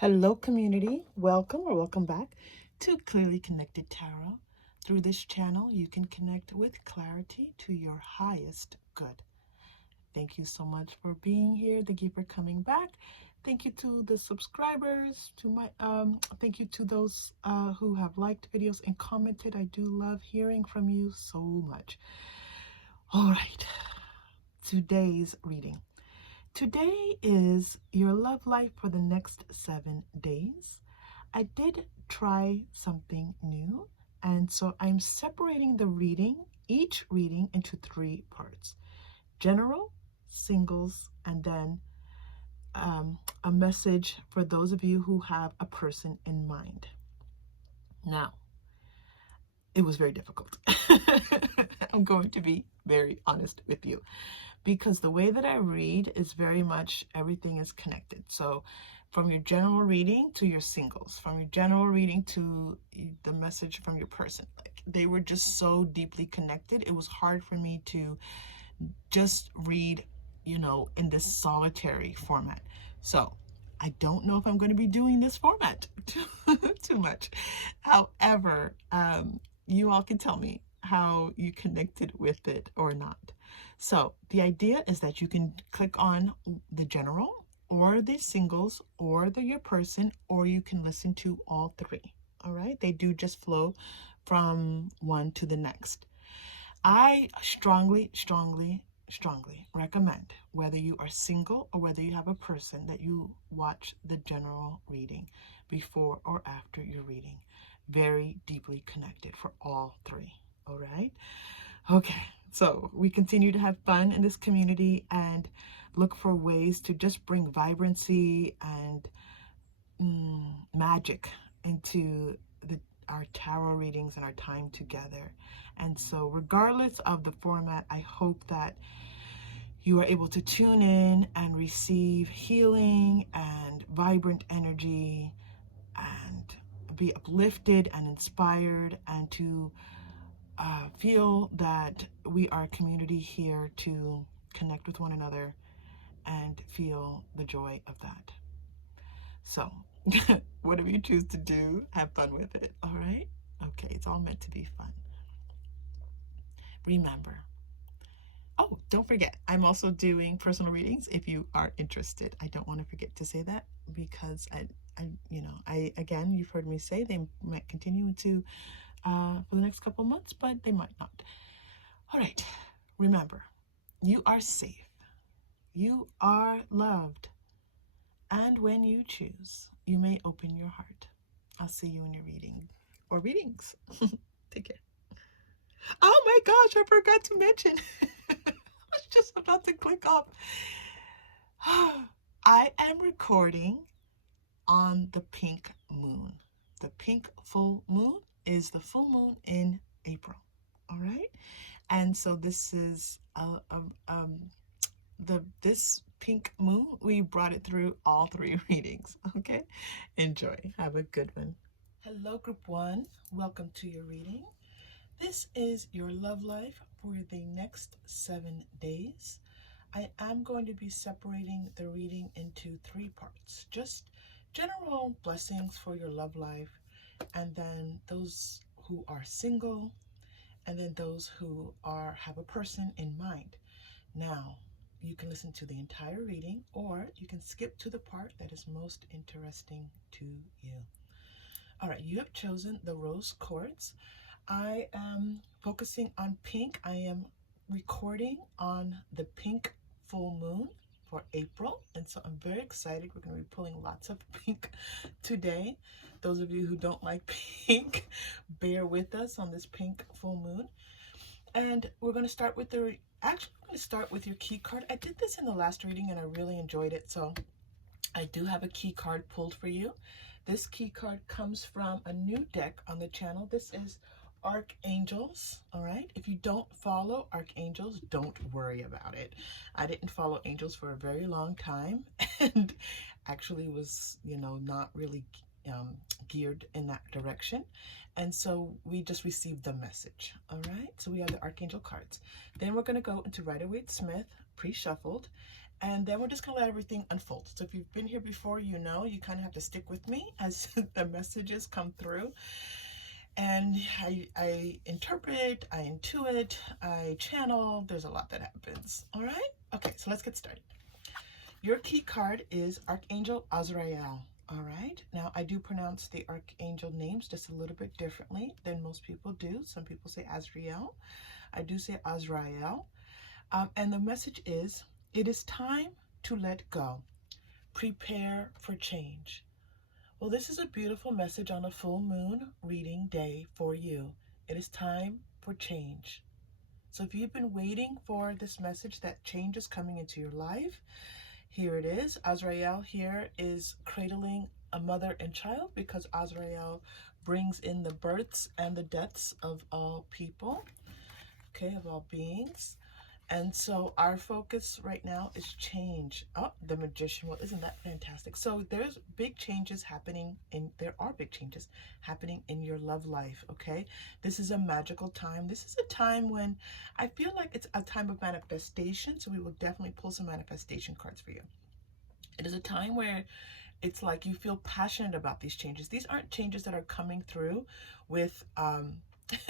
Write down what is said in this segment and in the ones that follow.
Hello, community. Welcome or welcome back to Clearly Connected Tarot. Through this channel, you can connect with clarity to your highest good. Thank you so much for being here. Thank you for coming back. Thank you to the subscribers, thank you to those who have liked videos and commented. I do love hearing from you so much. All right, today's reading. Today is your love life for the next 7 days. I did try something new, and so I'm separating each reading into 3 parts: general, singles, and then a message for those of you who have a person in mind. Now, it was very difficult. I'm going to be very honest with you, because the way that I read is very much everything is connected. So from your general reading to your singles, from your general reading to the message from your person, like they were just so deeply connected. It was hard for me to just read, in this solitary format. So I don't know if I'm going to be doing this format too much. However, you all can tell me how you connected with it or not. So the idea is that you can click on the general or the singles or your person, or you can listen to all 3. All right. They do just flow from one to the next. I strongly recommend, whether you are single or whether you have a person, that you watch the general reading before or after your reading. Very deeply connected for all 3. All right. Okay. So we continue to have fun in this community and look for ways to just bring vibrancy and magic into our tarot readings and our time together. And so regardless of the format, I hope that you are able to tune in and receive healing and vibrant energy and be uplifted and inspired, and to feel that we are a community here to connect with one another and feel the joy of that. So whatever you choose to do, have fun with it. All right. Okay. It's all meant to be fun. Remember. Oh, don't forget, I'm also doing personal readings if you are interested. I don't want to forget to say that, because again, you've heard me say they might continue to for the next couple months, but they might not. All right. Remember, you are safe. You are loved. And when you choose, you may open your heart. I'll see you in your reading or readings. Take care. Oh my gosh, I forgot to mention. I was just about to click off. I am recording on the pink moon. The pink full moon is the full moon in April. All right. And so this is this pink moon, we brought it through all 3 readings. Okay. Enjoy. Have a good one. Hello, group 1. Welcome to your reading. This is your love life for the next 7 days. I am going to be separating the reading into 3 parts. Just general blessings for your love life, and then those who are single, and then those who have a person in mind. Now, you can listen to the entire reading, or you can skip to the part that is most interesting to you. All right, you have chosen the rose quartz. I am focusing on pink. I am recording on the pink full moon for April, and so I'm very excited. We're going to be pulling lots of pink today. Those of you who don't like pink, bear with us on this pink full moon. And we're going to start with I'm going to start with your key card. I did this in the last reading and I really enjoyed it, so I do have a key card pulled for you. This key card comes from a new deck on the channel. This is Archangels. All right. If you don't follow Archangels, don't worry about it. I didn't follow angels for a very long time, and actually was, not really geared in that direction. And so we just received the message. All right. So we have the Archangel cards. Then we're going to go into Rider-Waite-Smith pre-shuffled, And then we're just gonna let everything unfold. So if you've been here before, you know, you kind of have to stick with me as the messages come through. And I interpret, I intuit, I channel. There's a lot that happens. All right? Okay, so let's get started. Your key card is Archangel Azrael. All right. Now, I do pronounce the archangel names just a little bit differently than most people do. Some people say Azrael. I do say Azrael. And the message is, it is time to let go. Prepare for change. Well, this is a beautiful message on a full moon reading day for you. It is time for change. So if you've been waiting for this message that change is coming into your life, here it is. Azrael here is cradling a mother and child, because Azrael brings in the births and the deaths of all people, okay, of all beings. And so our focus right now is change. Oh, the Magician. Well, isn't that fantastic? So there's big changes happening there are big changes happening in your love life, okay? This is a magical time. This is a time when I feel like it's a time of manifestation. So we will definitely pull some manifestation cards for you. It is a time where it's like you feel passionate about these changes. These aren't changes that are coming through with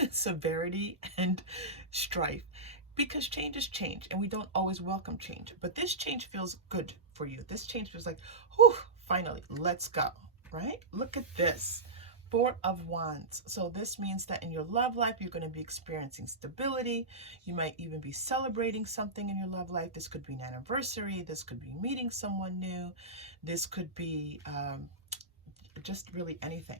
severity and strife, because change is change and we don't always welcome change. But this change feels good for you. This change feels like, whew, finally, let's go, right? Look at this. Four of Wands. So this means that in your love life, you're going to be experiencing stability. You might even be celebrating something in your love life. This could be an anniversary. This could be meeting someone new. This could be just really anything.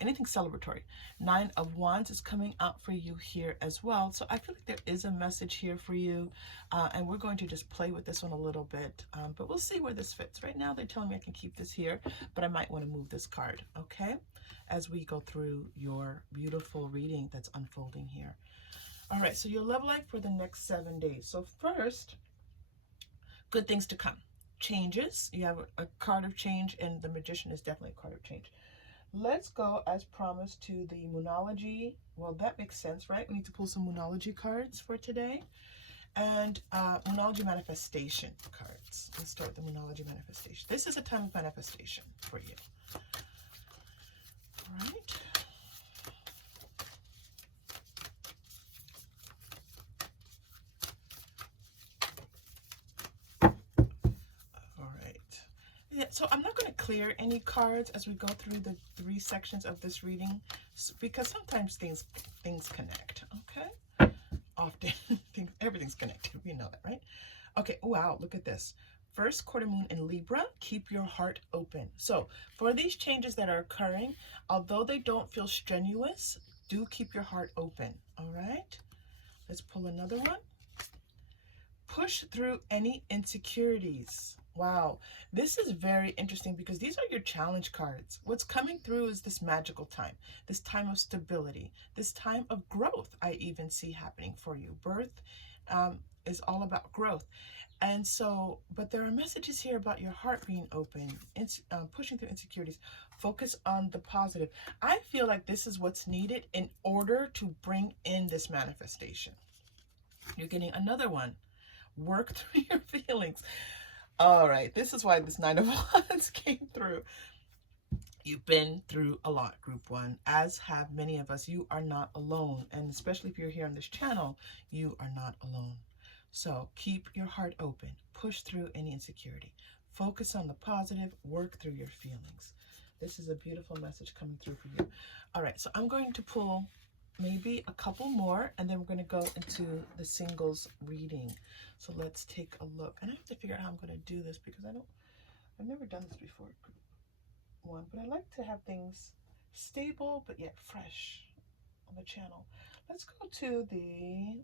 Anything celebratory. 9 of Wands is coming out for you here as well. So I feel like there is a message here for you, and we're going to just play with this one a little bit, but we'll see where this fits. Right now they're telling me I can keep this here, but I might want to move this card, okay, as we go through your beautiful reading that's unfolding here. All right, so your love life for the next 7 days. So first, good things to come. Changes. You have a card of change, and the Magician is definitely a card of change. Let's go, as promised, to the Moonology. Well, that makes sense, right? We need to pull some Moonology cards for today. And Moonology manifestation cards. Let's start with the Moonology manifestation. This is a time of manifestation for you. All right. Yeah, so I'm not going to clear any cards as we go through the 3 sections of this reading, because sometimes things connect, okay? Often, everything's connected. We know that, right? Okay, wow, look at this. First quarter moon in Libra, keep your heart open. So for these changes that are occurring, although they don't feel strenuous, do keep your heart open, all right? Let's pull another one. Push through any insecurities. Wow, this is very interesting because these are your challenge cards. What's coming through is this magical time, this time of stability, this time of growth. I even see happening for you. Birth is all about growth. And so, but there are messages here about your heart being open, pushing through insecurities. Focus on the positive. I feel like this is what's needed in order to bring in this manifestation. You're getting another one. Work through your feelings. All right, this is why this 9 of Wands came through. You've been through a lot, group 1, as have many of us. You are not alone, and especially if you're here on this channel, you are not alone. So keep your heart open. Push through any insecurity. Focus on the positive. Work through your feelings. This is a beautiful message coming through for you. All right, so I'm going to pull maybe a couple more, and then we're going to go into the singles reading. So let's take a look. And I have to figure out how I'm going to do this, because I've never done this before, group 1, but I like to have things stable but yet fresh on the channel. Let's go to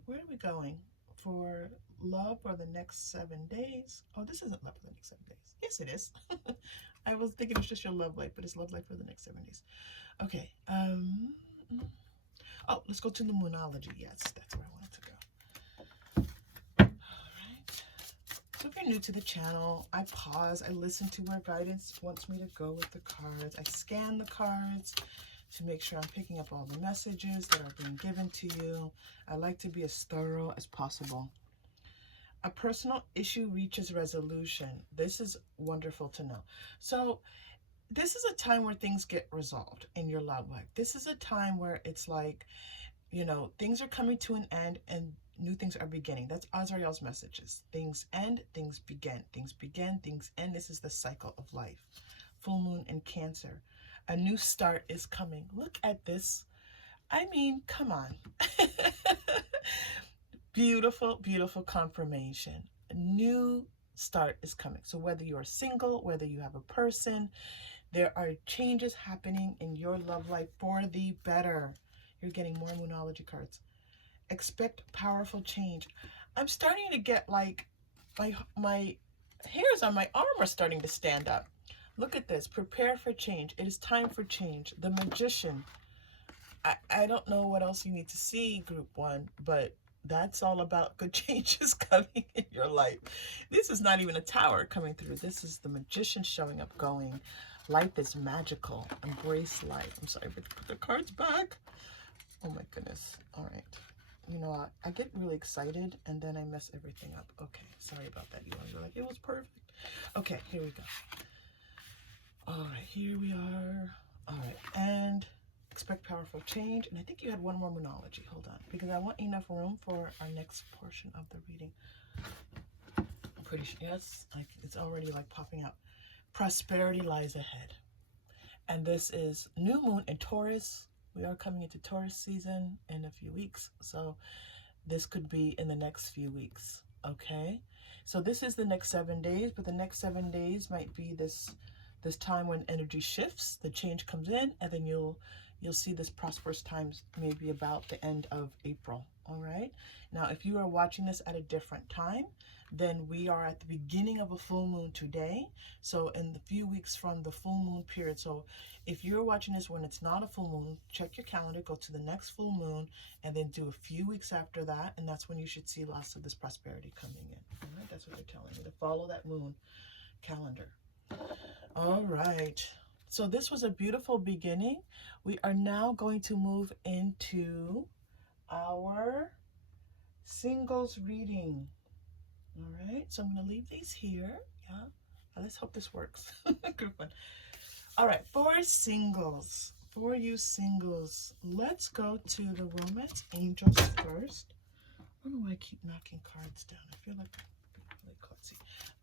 where are we going for love for the next 7 days? Oh, this isn't love for the next 7 days. Yes, it is. I was thinking it was just your love life, but it's love life for the next 7 days. Okay. Oh, let's go to the Moonology. Yes, that's where I wanted to go. All right. So if you're new to the channel, I pause. I listen to where guidance wants me to go with the cards. I scan the cards to make sure I'm picking up all the messages that are being given to you. I like to be as thorough as possible. A personal issue reaches resolution. This is wonderful to know. So this is a time where things get resolved in your love life. This is a time where it's like, you know, things are coming to an end and new things are beginning. That's Azrael's messages. Things end, things begin. Things begin, things end. This is the cycle of life. Full moon in Cancer. A new start is coming. Look at this. I mean, come on. Beautiful, beautiful confirmation. A new start is coming. So whether you're single, whether you have a person, there are changes happening in your love life for the better. You're getting more Moonology cards. Expect powerful change. I'm starting to get like my hairs on my arm are starting to stand up. Look at this. Prepare for change. It is time for change. The Magician. I don't know what else you need to see, Group 1, but that's all about good changes coming in your life. This is not even a tower coming through. This is the Magician showing up going, life is magical. Embrace life. I'm sorry, but put the cards back. Oh my goodness. All right. You know, I get really excited and then I mess everything up. Okay, sorry about that. You're like, it was perfect. Okay, here we go. All right, here we are. All right, and expect powerful change. And I think you had one more Moonology. Hold on, because I want enough room for our next portion of the reading. I'm pretty sure, yes, it's already like popping out. Prosperity lies ahead. And this is new moon in Taurus. We are coming into Taurus season in a few weeks. So this could be in the next few weeks. Okay. So this is the next 7 days, but the next 7 days might be this time when energy shifts, the change comes in, and then you'll see this prosperous times maybe about the end of April. All right. Now, if you are watching this at a different time, then we are at the beginning of a full moon today. So in the few weeks from the full moon period. So if you're watching this when it's not a full moon, check your calendar, go to the next full moon, and then do a few weeks after that. And that's when you should see lots of this prosperity coming in. All right. That's what they're telling you, to follow that moon calendar. All right. So this was a beautiful beginning. We are now going to move into our singles reading. All right. So I'm going to leave these here. Yeah. Let's hope this works. Group 1. All right. For singles, for you singles, let's go to the Romance Angels first. I don't know why I keep knocking cards down. I feel like I'm really klutzy.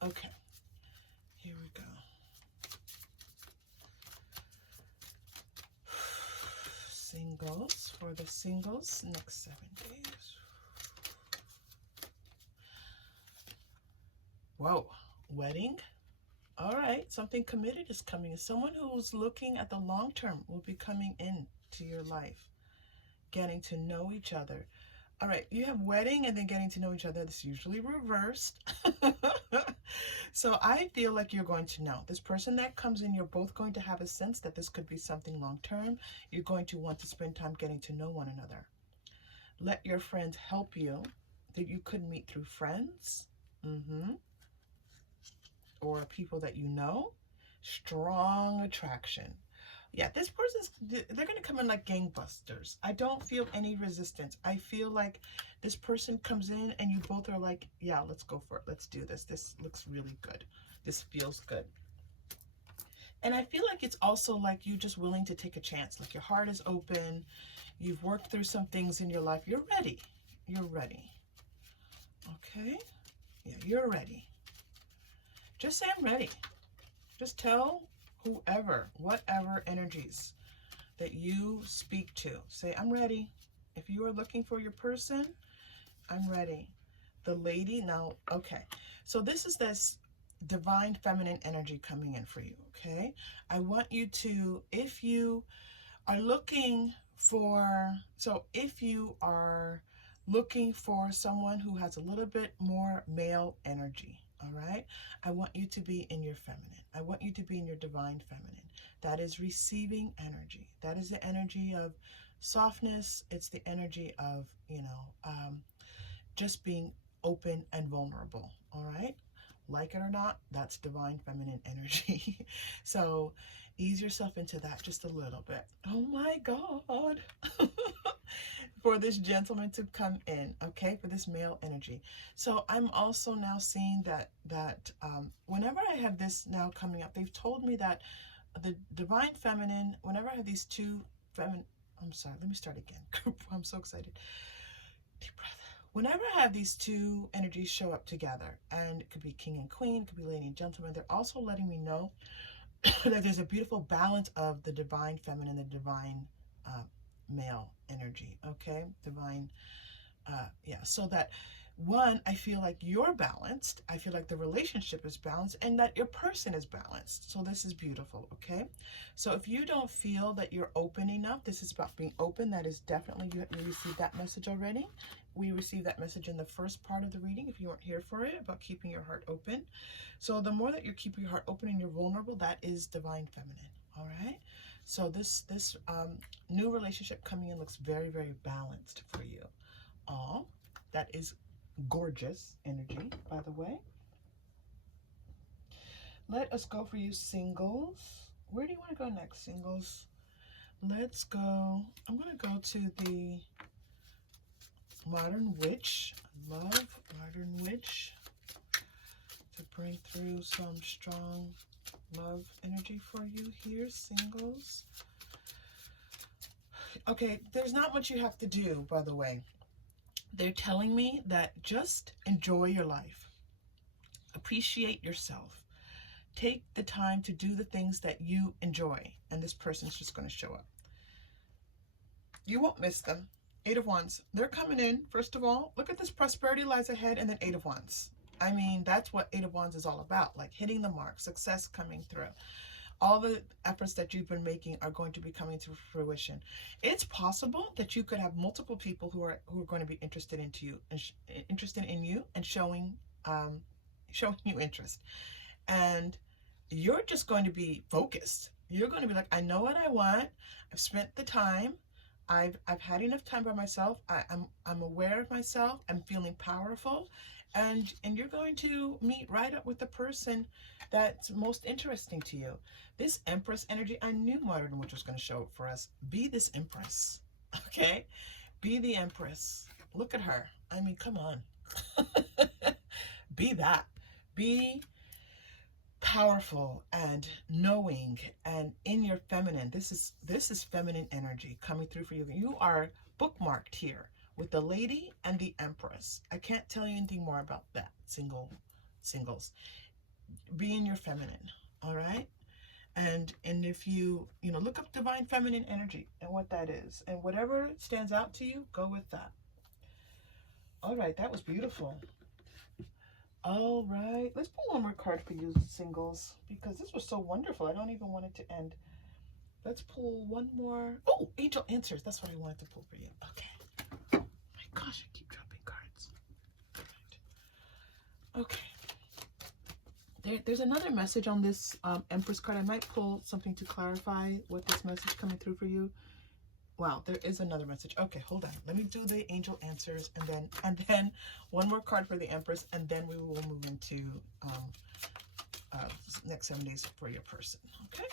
Okay. Here we go. Singles, for the singles, next 7 days. Whoa, wedding. All right, something committed is coming. Someone who's looking at the long term will be coming into your life, getting to know each other. All right, you have wedding and then getting to know each other. That's usually reversed. So I feel like you're going to know. This person that comes in, you're both going to have a sense that this could be something long-term. You're going to want to spend time getting to know one another. Let your friends help you. That you could meet through friends. Or people that you know. Strong attraction. Yeah, this person's, they're going to come in like gangbusters. I don't feel any resistance. I feel like this person comes in and you both are like, yeah, let's go for it. Let's do this. This looks really good. This feels good. And I feel like it's also like you just willing to take a chance. Like your heart is open. You've worked through some things in your life. You're ready. You're ready. Okay? Yeah, you're ready. Just say, I'm ready. Just tell whoever, whatever energies that you speak to, say, I'm ready. If you are looking for your person, I'm ready. The lady, now, okay. So this is this divine feminine energy coming in for you, okay? I want you to, if you are looking for, so if you are looking for someone who has a little bit more male energy, all right, I want you to be in your feminine. I want you to be in your divine feminine. That is receiving energy. That is the energy of softness. It's the energy of, you know, just being open and vulnerable, all right? Like it or not, that's divine feminine energy. So ease yourself into that just a little bit. Oh my God. for this gentleman to come in, okay, for this male energy. So I'm also now seeing that whenever I have this now coming up, they've told me that the divine feminine, whenever I have these two feminine, I'm sorry, let me start again. I'm so excited. Deep breath. Whenever I have these two energies show up together, and it could be king and queen, it could be lady and gentleman, they're also letting me know that there's a beautiful balance of the divine feminine, the divine male energy, okay? Divine, yeah, so that one, I feel like you're balanced. I feel like the relationship is balanced and that your person is balanced. So this is beautiful, okay? So if you don't feel that you're open enough, this is about being open. That is definitely, you received that message already. We received that message in the first part of the reading, if you weren't here for it, about keeping your heart open. So the more that you're keeping your heart open and you're vulnerable, that is divine feminine, all right? So this new relationship coming in looks very, very balanced for you. All that is gorgeous energy, by the way. Let us go for you singles. Where do you want to go next, singles? Let's go. I'm going to go to the Modern Witch. I love Modern Witch to bring through some strong love energy for you here, singles. Okay, there's not much you have to do, by the way. They're telling me that just enjoy your life. Appreciate yourself. Take the time to do the things that you enjoy, and this person's just going to show up. You won't miss them. 8 of Wands. They're coming in. First of all, look at this. Prosperity lies ahead, and then 8 of Wands. I mean, that's what 8 of Wands is all about, like hitting the mark, success coming through. All the efforts that you've been making are going to be coming to fruition. It's possible that you could have multiple people who are going to be interested in you and showing you interest. And you're just going to be focused. You're going to be like, I know what I want. I've spent the time. I've had enough time by myself. I'm aware of myself. I'm feeling powerful. And you're going to meet right up with the person that's most interesting to you. This Empress energy, I knew Modern Witch was going to show up for us. Be this Empress, okay? Be the Empress. Look at her. I mean, come on. Be that. Be powerful and knowing and in your feminine. This is feminine energy coming through for you. You are bookmarked here with the Lady and the Empress. I can't tell you anything more about that, singles. Be in your feminine, all right? And if you look up divine feminine energy and what that is, and whatever stands out to you, go with that. All right, that was beautiful. All right, let's pull one more card for you, singles, because this was so wonderful. I don't even want it to end. Let's pull one more. Oh, Angel Answers. That's what I wanted to pull for you. Okay. Oh my gosh, I keep dropping cards. All right. Okay. There's another message on this Empress card. I might pull something to clarify what this message coming through for you. Wow, there is another message. Okay, hold on. Let me do the Angel Answers, and then one more card for the Empress, and then we will move into next 7 days for your person. Okay.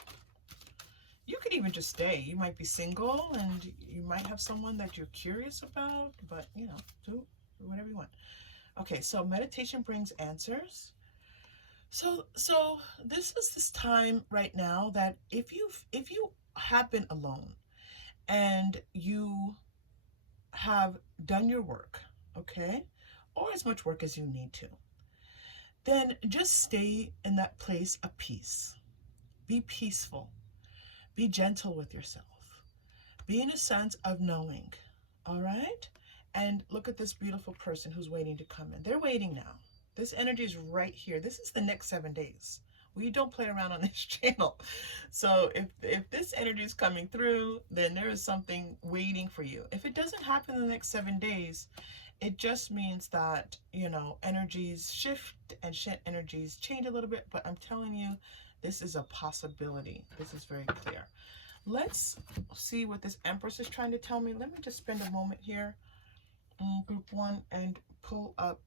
You could even just stay. You might be single, and you might have someone that you're curious about, but do whatever you want. Okay, so meditation brings answers. So this is this time right now that if you have been alone and you have done your work, okay, or as much work as you need to, then just stay in that place of peace. Be peaceful. Be gentle with yourself. Be in a sense of knowing, all right? And look at this beautiful person who's waiting to come in. They're waiting now. This energy is right here. This is the next 7 days. We don't play around on this channel. So if this energy is coming through, then there is something waiting for you. If it doesn't happen in the next 7 days, it just means that, energies shift and energies change a little bit. But I'm telling you, this is a possibility. This is very clear. Let's see what this Empress is trying to tell me. Let me just spend a moment here, group 1, and pull up.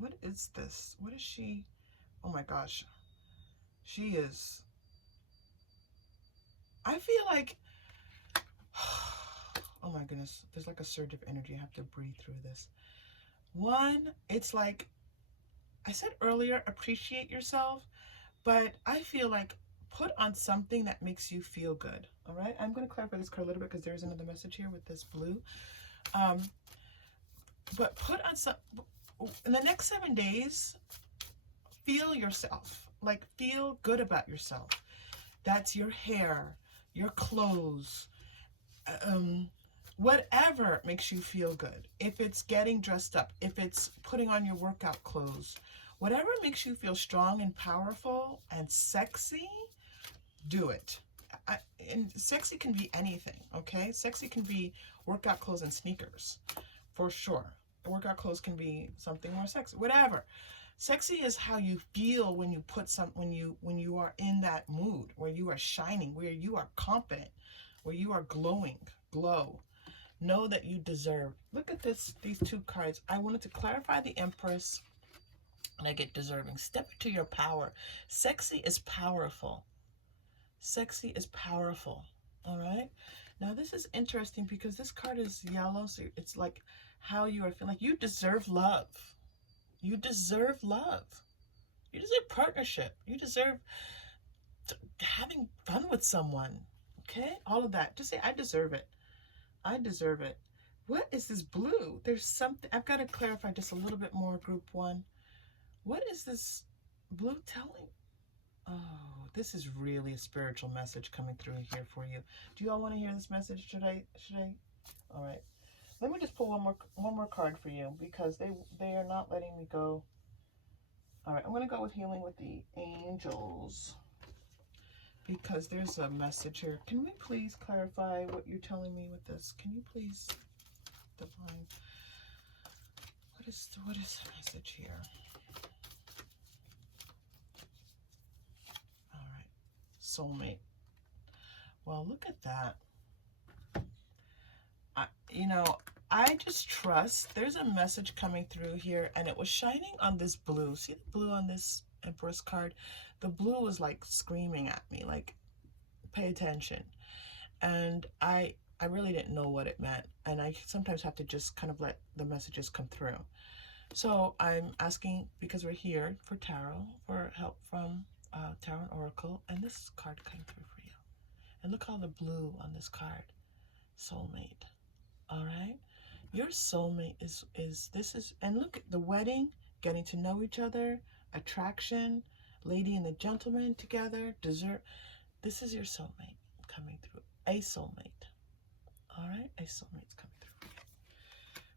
What is this? What is she? Oh my gosh. She is. I feel like, oh my goodness, there's like a surge of energy. I have to breathe through this. One, it's like I said earlier, appreciate yourself, but I feel like put on something that makes you feel good. All right, I'm going to clarify this card a little bit because there's another message here with this blue. But put on some, in the next 7 days, feel yourself, like feel good about yourself. That's your hair, your clothes, whatever makes you feel good. If it's getting dressed up, if it's putting on your workout clothes, whatever makes you feel strong and powerful and sexy, do it. And sexy can be anything, okay? Sexy can be workout clothes and sneakers, for sure. Workout clothes can be something more sexy, whatever. Sexy is how you feel when you put some, when you are in that mood, where you are shining, where you are confident, where you are glowing. Glow. Know that you deserve. Look at this, these two cards. I wanted to clarify the Empress, and I get deserving. Step into your power. Sexy is powerful. Sexy is powerful. All right. Now this is interesting because this card is yellow, so it's like how you are feeling. Like you deserve love. You deserve love. You deserve partnership. You deserve having fun with someone. Okay? All of that. Just say, I deserve it. I deserve it. What is this blue? There's something. I've got to clarify just a little bit more, group one. What is this blue telling? Oh, this is really a spiritual message coming through here for you. Do you all want to hear this message? Should I? All right. Let me just pull one more card for you because they are not letting me go. All right, I'm going to go with healing with the angels because there's a message here. Can we please clarify what you're telling me with this? Can you please define what is the message here? All right, soulmate. Well, look at that. I just trust. There's a message coming through here, and it was shining on this blue. See the blue on this Empress card? The blue was like screaming at me, like, pay attention. And I really didn't know what it meant, and I sometimes have to just kind of let the messages come through. So I'm asking, because we're here for tarot, for help from Tarot and Oracle, and this card came through for you. And look how the blue on this card, soulmate. All right, your soulmate is and look at the wedding, getting to know each other, attraction, lady and the gentleman together, dessert. This is your soulmate coming through. A soulmate. All right, a soulmate's coming through.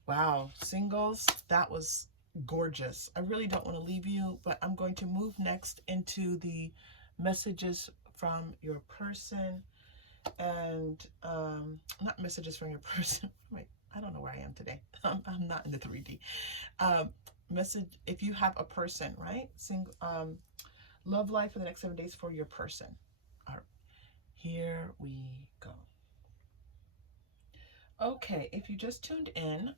Wow, singles, that was gorgeous. I really don't want to leave you, but I'm going to move next into the messages from your person. And not messages from your person. Wait, I don't know where I am today. I'm not in the 3D. Message, if you have a person, right? Single, love life for the next 7 days for your person. All right, here we go. Okay, if you just tuned in,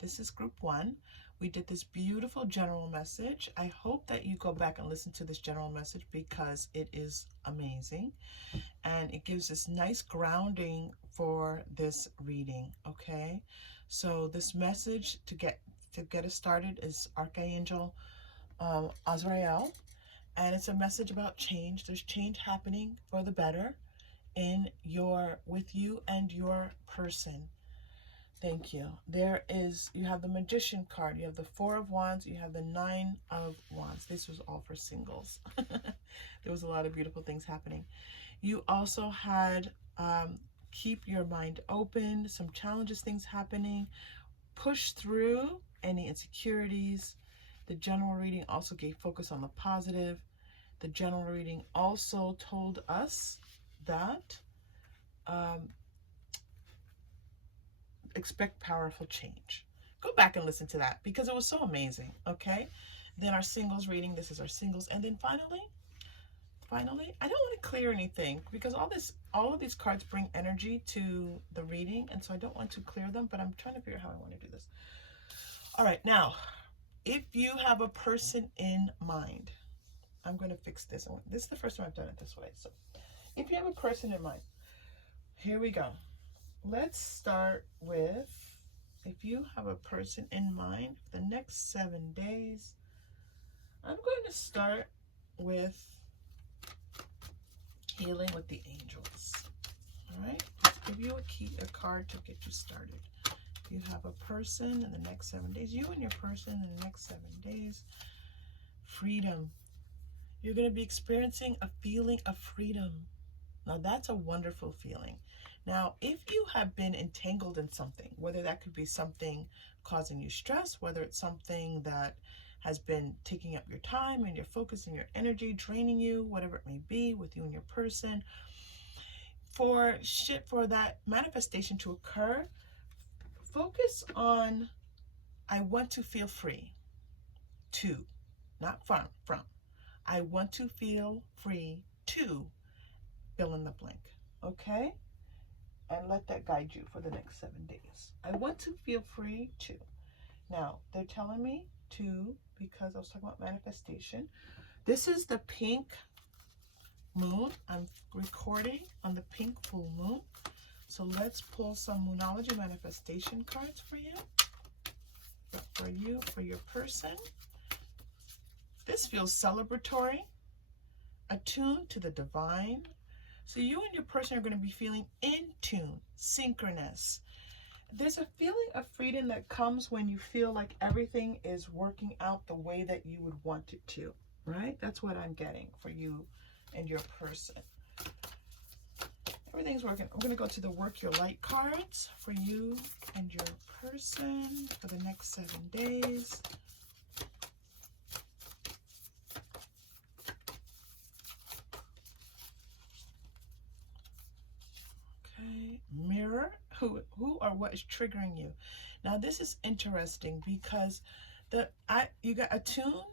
this is group one. We did this beautiful general message. I hope that you go back and listen to this general message because it is amazing. And it gives this nice grounding for this reading, okay? So this message to get us started is Archangel Azrael, and it's a message about change. There's change happening for the better with you and your person. Thank you. You have the Magician card, you have the Four of Wands, you have the Nine of Wands. This was all for singles. There was a lot of beautiful things happening. You also had keep your mind open, some challenges, things happening, push through any insecurities. The general reading also gave focus on the positive. The general reading also told us that expect powerful change. Go back and listen to that because it was so amazing, okay? Then our singles reading, this is our singles. And then finally, I don't want to clear anything because all of these cards bring energy to the reading, and so I don't want to clear them, but I'm trying to figure out how I want to do this. All right, now, if you have a person in mind, I'm going to fix this. This is the first time I've done it this way. So if you have a person in mind, here we go. let's start with, if you have a person in mind, the next 7 days, I'm going to start with healing with the angels. All right, let's give you a card to get you started. If you have a person in the next 7 days, you and your person in the next 7 days, freedom. You're going to be experiencing a feeling of freedom. Now, that's a wonderful feeling. Now, if you have been entangled in something, whether that could be something causing you stress, whether it's something that has been taking up your time and your focus and your energy, draining you, whatever it may be with you and your person, for that manifestation to occur, focus on, I want to feel free. To, not from. I want to feel free to fill in the blank. Okay? And let that guide you for the next 7 days. I want to feel free to. Now, they're telling me to, because I was talking about manifestation. This is the pink moon. I'm recording on the pink full moon. So let's pull some Moonology manifestation cards for you. For your person. This feels celebratory, attuned to the divine. So you and your person are going to be feeling in tune, synchronous. There's a feeling of freedom that comes when you feel like everything is working out the way that you would want it to, right? That's what I'm getting for you and your person. Everything's working. I'm going to go to the Work Your Light cards for you and your person for the next 7 days. Okay, mirror. Who or what is triggering you? Now this is interesting because you got attune,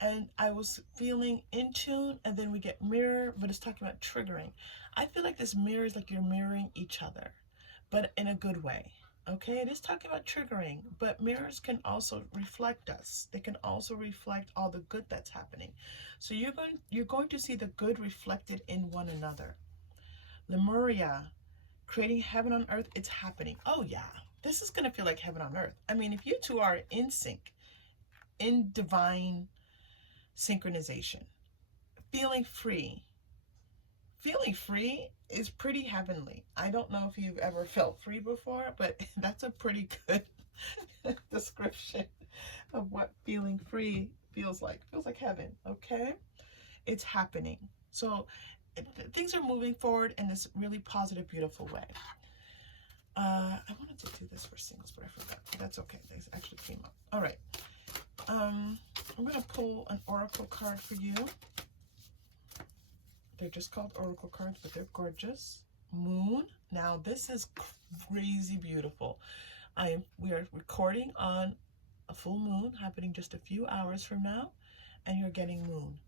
and I was feeling in tune, and then we get mirror, but it's talking about triggering. I feel like this mirror is like you're mirroring each other, but in a good way. Okay, it is talking about triggering, but mirrors can also reflect us. They can also reflect all the good that's happening. So you're going to see the good reflected in one another. Lemuria, creating heaven on earth, it's happening. Oh yeah, this is going to feel like heaven on earth. I mean, if you two are in sync, in divine synchronization, feeling free is pretty heavenly. I don't know if you've ever felt free before, but that's a pretty good description of what feeling free feels like. Feels like heaven. Okay, it's happening. So things are moving forward in this really positive, beautiful way. I wanted to do this for singles, but I forgot. That's okay. These actually came up. All right. I'm going to pull an oracle card for you. They're just called oracle cards, but they're gorgeous. Moon. Now, this is crazy beautiful. We are recording on a full moon happening just a few hours from now, and you're getting moon.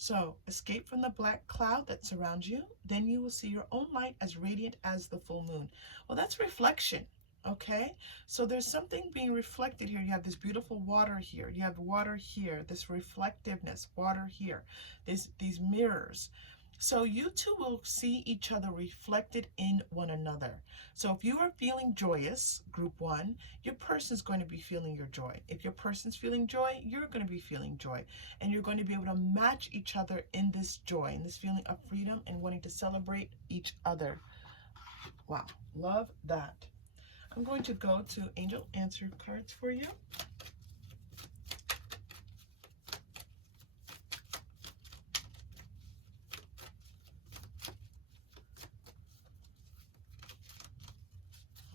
So escape from the black cloud that surrounds you. Then you will see your own light as radiant as the full moon. Well, that's reflection. Okay, so there's something being reflected here. You have this beautiful water here. You have water here, this reflectiveness, water here, these mirrors. So you two will see each other reflected in one another. So if you are feeling joyous, group one, your person's going to be feeling your joy. If your person's feeling joy, you're going to be feeling joy. And you're going to be able to match each other in this joy, in this feeling of freedom and wanting to celebrate each other. Wow, love that. I'm going to go to Angel Answer cards for you.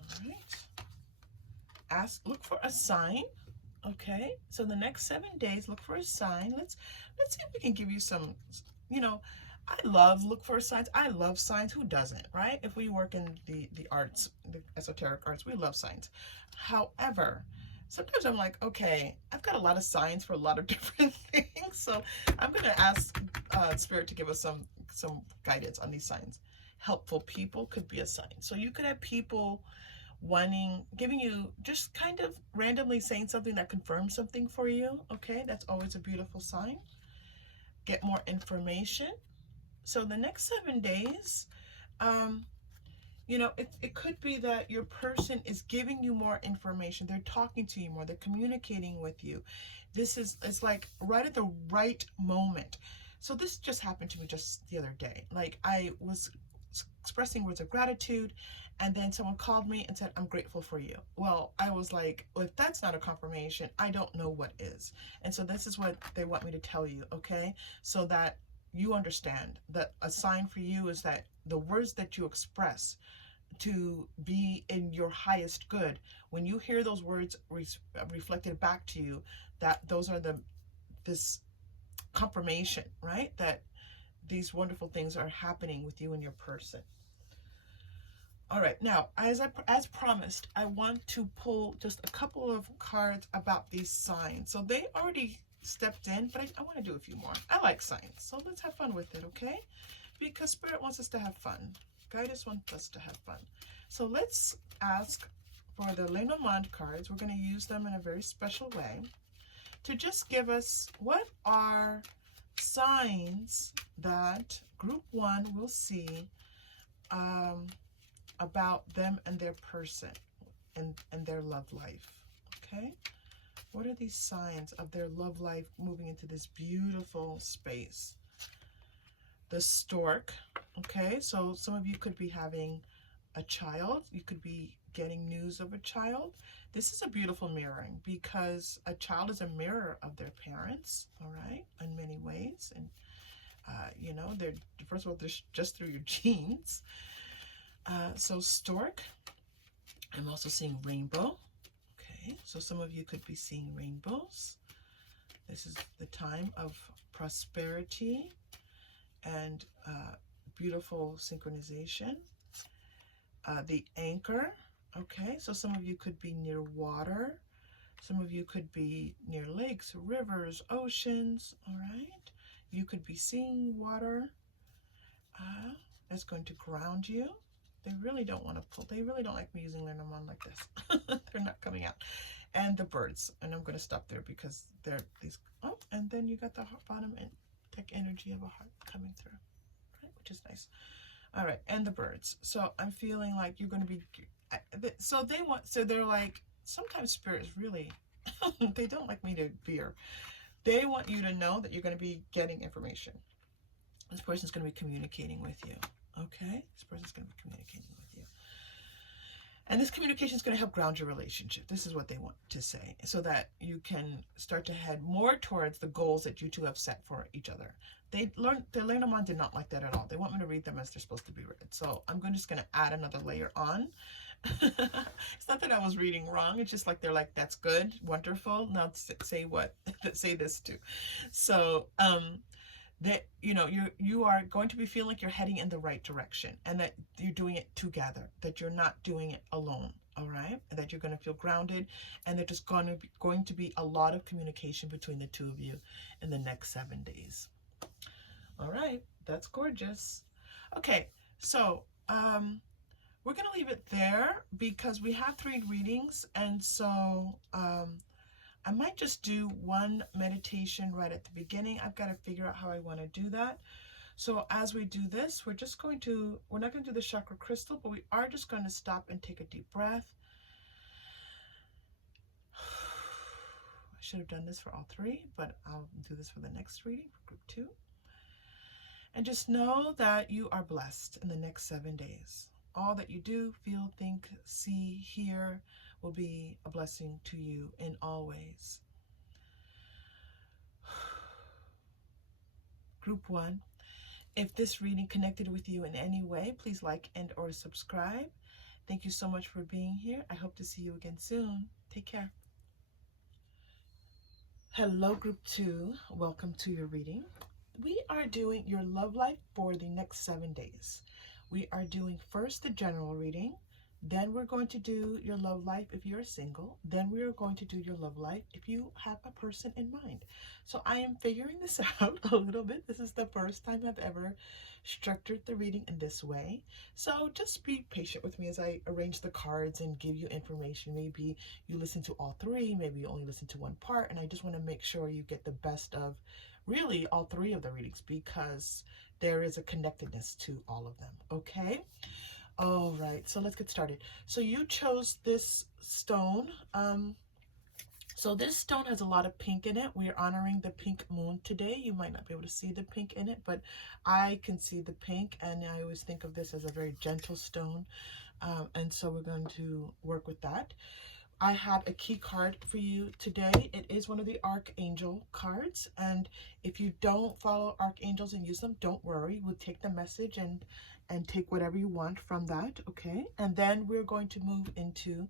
All right. Look for a sign. Okay, so the next 7 days, look for a sign. Let's see if we can give you some, I love look for signs. I love signs. Who doesn't, right? If we work in the arts, the esoteric arts, we love signs. However, sometimes I'm like, okay, I've got a lot of signs for a lot of different things. So I'm going to ask Spirit to give us some guidance on these signs. Helpful people could be a sign. So you could have people giving you, just kind of randomly saying something that confirms something for you. Okay, that's always a beautiful sign. Get more information. So the next 7 days, You know, it could be that your person is giving you more information. They're talking to you more. They're communicating with you. It's like right at the right moment. So this just happened to me just the other day. Like I was expressing words of gratitude, and then someone called me and said, I'm grateful for you. Well, I was like, well, if that's not a confirmation, I don't know what is. And so this is what they want me to tell you, okay? So that you understand that a sign for you is that the words that you express to be in your highest good, when you hear those words reflected back to you, that those are this confirmation, right? That these wonderful things are happening with you and your person. All right, now, as promised, I want to pull just a couple of cards about these signs. So they already stepped in, but I want to do a few more. I like signs, so let's have fun with it, okay? Because Spirit wants us to have fun. Guidance wants us to have fun. So let's ask for the Lenormand cards. We're going to use them in a very special way to just give us what are signs that group 1 will see about them and their person and their love life, okay? What are these signs of their love life moving into this beautiful space? The stork, okay? So some of you could be having a child. You could be getting news of a child. This is a beautiful mirroring because a child is a mirror of their parents, all right, in many ways. And, you know, they're, first of all, they're just through your genes. So stork, I'm also seeing rainbow. Okay, so some of you could be seeing rainbows. This is the time of prosperity and beautiful synchronization. The anchor, okay, so some of you could be near water. Some of you could be near lakes, rivers, oceans, all right? You could be seeing water. That's going to ground you. They really don't want to pull. They really don't like me using Lenormand like this. They're not coming out. And the birds. And I'm going to stop there because they're these. Oh, and then you got the bottom and tech energy of a heart coming through, right? Which is nice. All right, and the birds. So I'm feeling like you're going to be. So they want. So they're like. Sometimes spirits really. They don't like me to veer. They want you to know that you're going to be getting information. This person's going to be communicating with you. Okay? This person's going to be communicating with you. And this communication is going to help ground your relationship. This is what they want to say, so that you can start to head more towards the goals that you two have set for each other. The Lenormand did not like that at all. They want me to read them as they're supposed to be read. So I'm just going to add another layer on. It's not that I was reading wrong. It's just like they're like, that's good, wonderful. Now say what? Say this too. So that you are going to be feeling like you're heading in the right direction, and that you're doing it together, that you're not doing it alone, all right? And that you're going to feel grounded, and there's just going to be a lot of communication between the two of you in the next 7 days. All right, that's gorgeous. Okay, so we're going to leave it there because we have 3 readings, and so I might just do one meditation right at the beginning. I've got to figure out how I want to do that. So as we do this, we're not going to do the chakra crystal, but we are just going to stop and take a deep breath. I should have done this for all 3, but I'll do this for the next reading, for group 2. And just know that you are blessed in the next 7 days. All that you do, feel, think, see, hear will be a blessing to you in all ways. Group 1, if this reading connected with you in any way, please like and or subscribe. Thank you so much for being here. I hope to see you again soon. Take care. Hello, Group 2. Welcome to your reading. We are doing your love life for the next 7 days. We are doing first the general reading, then we're going to do your love life if you're single, then we are going to do your love life if you have a person in mind. So I am figuring this out a little bit. This is the first time I've ever structured the reading in this way. So just be patient with me as I arrange the cards and give you information. Maybe you listen to all 3, maybe you only listen to one part, and I just want to make sure you get the best of really all 3 of the readings because there is a connectedness to all of them, okay? All right, so let's get started. So you chose this stone. So this stone has a lot of pink in it. We're honoring the pink moon today. You might not be able to see the pink in it, but I can see the pink, and I always think of this as a very gentle stone. And so we're going to work with that. I have a key card for you today. It is one of the Archangel cards, and if you don't follow Archangels and use them, don't worry. We'll take the message and take whatever you want from that, okay? And then we're going to move into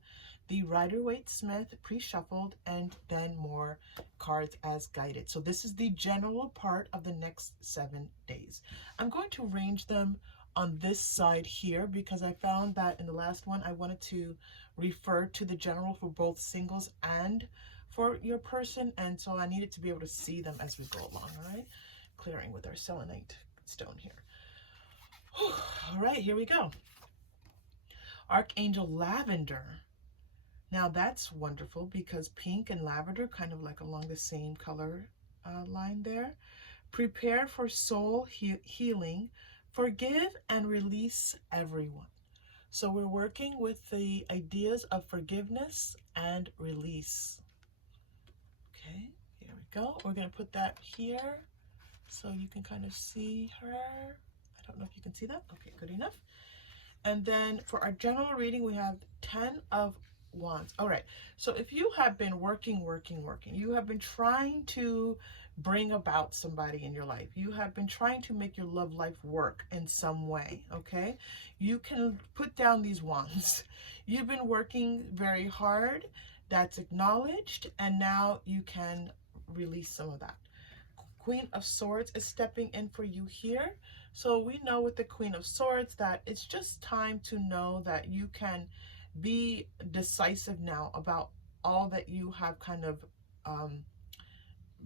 the Rider-Waite-Smith pre-shuffled, and then more cards as guided. So this is the general part of the next 7 days. I'm going to arrange them on this side here because I found that in the last one I wanted to refer to the general for both singles and for your person, and so I needed to be able to see them as we go along. All right, clearing with our selenite stone here. All right, here we go. Archangel Lavender. Now that's wonderful because pink and lavender kind of like along the same color line there. Prepare for soul healing. Forgive and release everyone. So we're working with the ideas of forgiveness and release. Okay, here we go. We're going to put that here so you can kind of see her. I don't know if you can see that. Okay, good enough. And then for our general reading, we have 10 of Wands. All right, so if you have been working, you have been trying to bring about somebody in your life, you have been trying to make your love life work in some way, okay, you can put down these wands. You've been working very hard, that's acknowledged, and now you can release some of that. Queen of Swords is stepping in for you here. So we know with the Queen of Swords that it's just time to know that you can be decisive now about all that you have kind of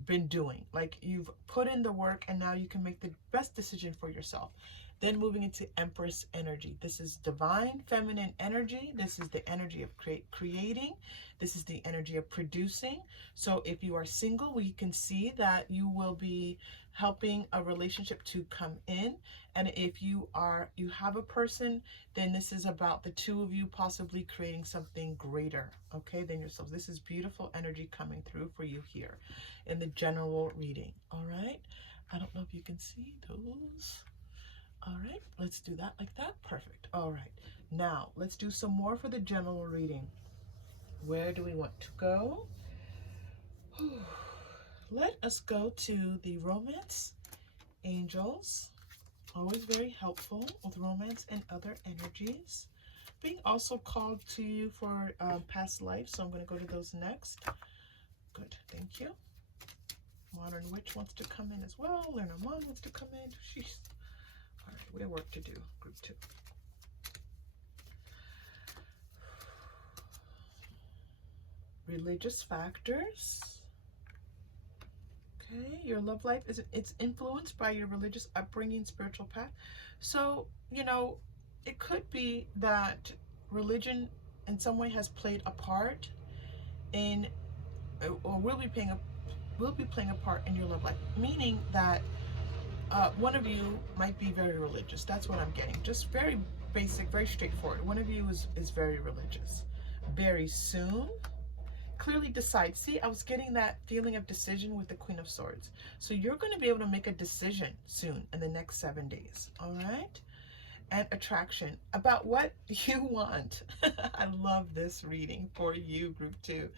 been doing. Like you've put in the work and now you can make the best decision for yourself. Then moving into Empress energy. This is divine feminine energy. This is the energy of creating. This is the energy of producing. So if you are single, we can see that you will be helping a relationship to come in. And if you have a person, then this is about the two of you possibly creating something greater, okay, than yourselves. This is beautiful energy coming through for you here in the general reading. All right, I don't know if you can see those. All right, let's do that like that. Perfect. All right, now let's do some more for the general reading. Where do we want to go? Let us go to the romance angels. Always very helpful with romance and other energies. Being also called to you for past life, so I'm going to go to those next. Good, thank you. Modern Witch wants to come in as well. Lenormand wants to come in. Sheesh. All right, we have work to do, group 2. Religious factors. Okay, your love life it's influenced by your religious upbringing, spiritual path. So, you know, it could be that religion in some way has played a part in, or will be playing a part in your love life. Meaning that one of you might be very religious. That's what I'm getting. Just very basic, very straightforward. One of you is very religious. Very soon, clearly decide. See, I was getting that feeling of decision with the Queen of Swords. So you're going to be able to make a decision soon in the next 7 days. All right? And attraction about what you want. I love this reading for you, group 2.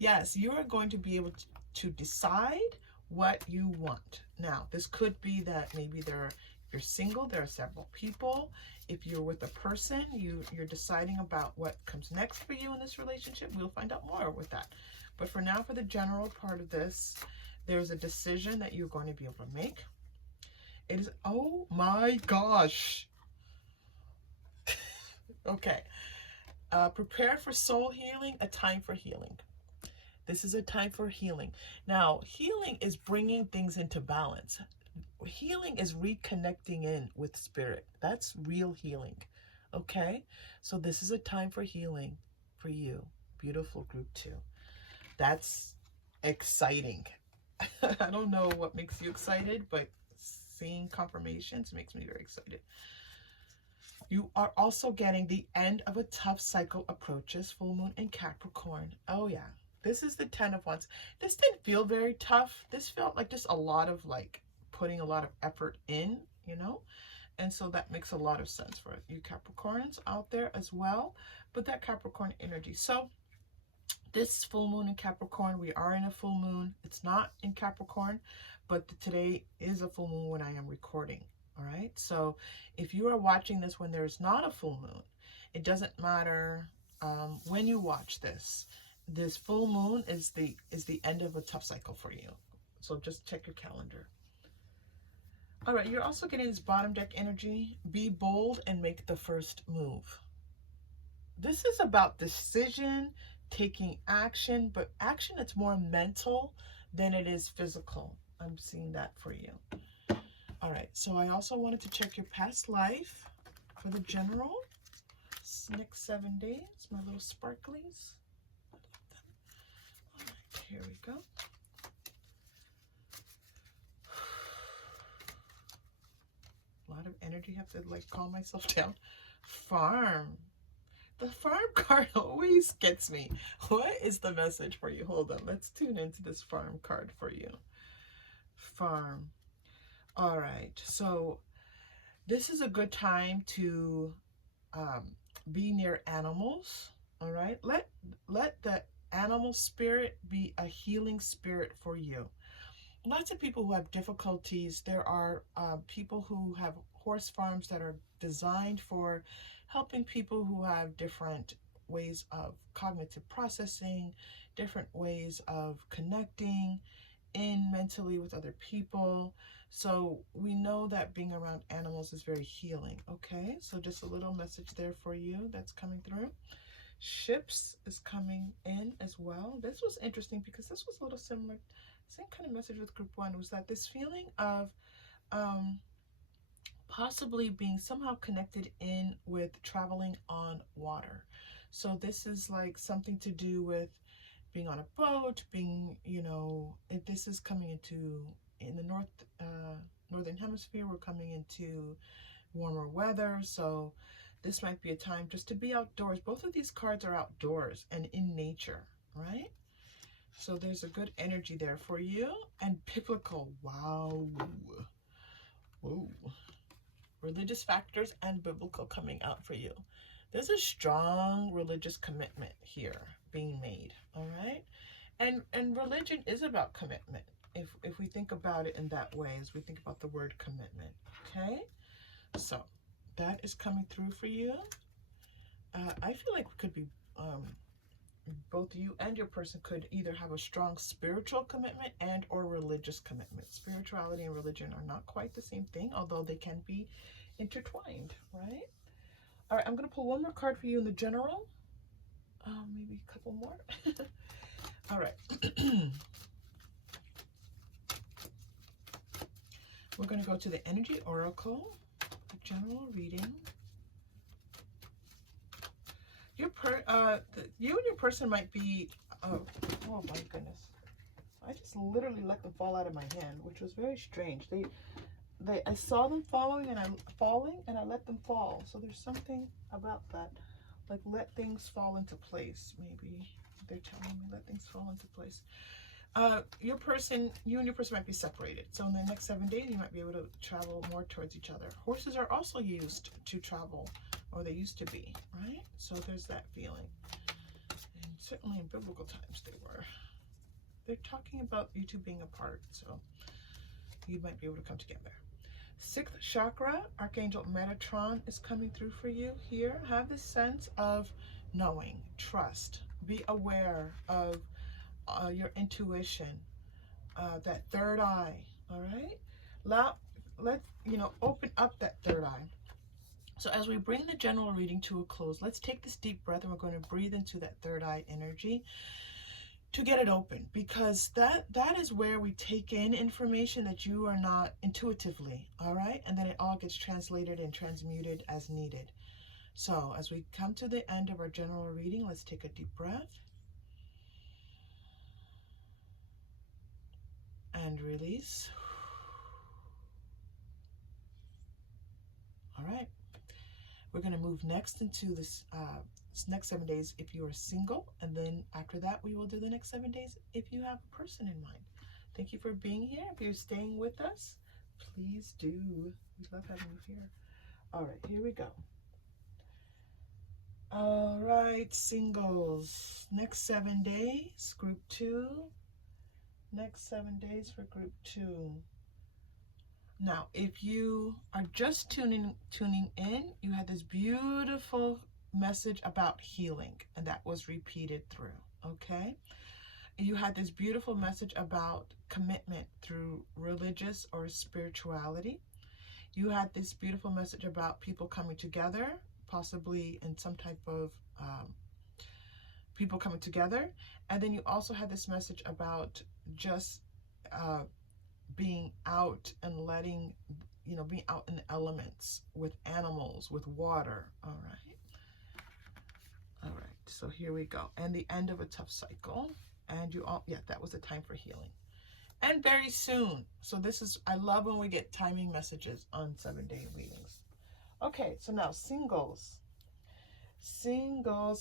Yes, you are going to be able to decide what you want. Now, this could be that maybe you're single, there are several people. If you're with a person, you're deciding about what comes next for you in this relationship. We'll find out more with that. But for now, for the general part of this, there's a decision that you're going to be able to make. It is, oh my gosh. Okay. Prepare for soul healing, a time for healing. This is a time for healing. Now, healing is bringing things into balance. Healing is reconnecting in with spirit. That's real healing. Okay? So this is a time for healing for you. Beautiful group 2. That's exciting. I don't know what makes you excited, but seeing confirmations makes me very excited. You are also getting the end of a tough cycle approaches, full moon in Capricorn. Oh yeah, this is the 10 of Wands. This didn't feel very tough. This felt like just a lot of like putting a lot of effort in, you know? And so that makes a lot of sense for you Capricorns out there as well. But that Capricorn energy. So this full moon in Capricorn, we are in a full moon. It's not in Capricorn, but today is a full moon when I am recording. All right. So if you are watching this when there's not a full moon, it doesn't matter when you watch this. This full moon is the end of a tough cycle for you. So just check your calendar. All right. You're also getting this bottom deck energy. Be bold and make the first move. This is about decision, taking action, but action it's more mental than it is physical. I'm seeing that for you. All right, so I also wanted to check your past life for the general. Next 7 days, my little sparklies. All right, here we go. A lot of energy, have to like calm myself down. Farm. The farm card always gets me. What is the message for you? Hold on. Let's tune into this farm card for you. Farm. All right. So this is a good time to be near animals. All right. Let the animal spirit be a healing spirit for you. Lots of people who have difficulties. There are people who have horse farms that are designed for helping people who have different ways of cognitive processing, different ways of connecting in mentally with other people. So we know that being around animals is very healing. Okay, so just a little message there for you that's coming through. Ships is coming in as well. This was interesting because this was a little similar, same kind of message with group 1, was that this feeling of possibly being somehow connected in with traveling on water. So this is like something to do with being on a boat, being, you know, this is coming into, in the northern hemisphere, we're coming into warmer weather. So this might be a time just to be outdoors. Both of these cards are outdoors and in nature, right? So there's a good energy there for you. And biblical, wow. Whoa. Religious factors and biblical coming out for you. There's a strong religious commitment here being made, all right? And religion is about commitment. If we think about it in that way, as we think about the word commitment, okay? So that is coming through for you. I feel like it could be both you and your person could either have a strong spiritual commitment and or religious commitment. Spirituality and religion are not quite the same thing, although they can be intertwined, right? All right, I'm going to pull one more card for you in the general. Maybe a couple more. All right. We're going to go to the energy oracle, the general reading. You and your person might be, oh my goodness. I just literally let them fall out of my hand, which was very strange. I saw them falling and I let them fall. So there's something about that. Like let things fall into place. Maybe they're telling me let things fall into place. You and your person might be separated. So in the next 7 days, you might be able to travel more towards each other. Horses are also used to travel, or they used to be, right? So there's that feeling. And certainly in biblical times they were. They're talking about you two being apart, so you might be able to come together. 6th chakra, Archangel Metatron is coming through for you here. Have this sense of knowing, trust, be aware of your intuition, that third eye, all right? Let's, open up that third eye. So as we bring the general reading to a close, let's take this deep breath and we're going to breathe into that third eye energy to get it open, because that is where we take in information that you are not intuitively, all right? And then it all gets translated and transmuted as needed. So as we come to the end of our general reading, let's take a deep breath and release. All right. We're going to move next into this next 7 days if you are single, and then after that we will do the next 7 days if you have a person in mind. Thank you for being here. If you're staying with us, please do. We love having you here. All right, here we go. All right, singles. Next 7 days, group 2. Next 7 days for group 2. Now, if you are just tuning in, you had this beautiful message about healing, and that was repeated through, okay? You had this beautiful message about commitment through religious or spirituality. You had this beautiful message about people coming together, possibly in some type of people coming together. And then you also had this message about just being out and letting, being out in the elements with animals, with water. All right. So here we go. And the end of a tough cycle. And that was a time for healing. And very soon. So I love when we get timing messages on 7-day readings. Okay, so now singles.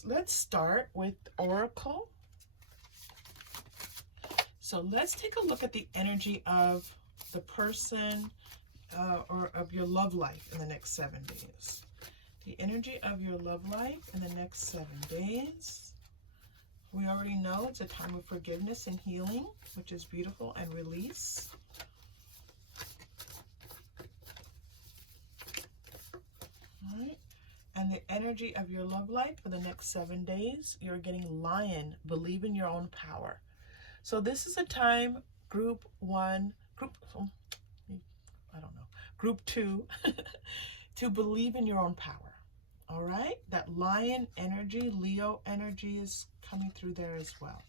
Let's start with Oracle. So let's take a look at the energy of the person or of your love life in the next 7 days. The energy of your love life in the next 7 days. We already know it's a time of forgiveness and healing, which is beautiful, and release. All right. And the energy of your love life for the next 7 days, you're getting Lion, believe in your own power. So this is a time, group 2, to believe in your own power. All right? That Lion energy, Leo energy is coming through there as well.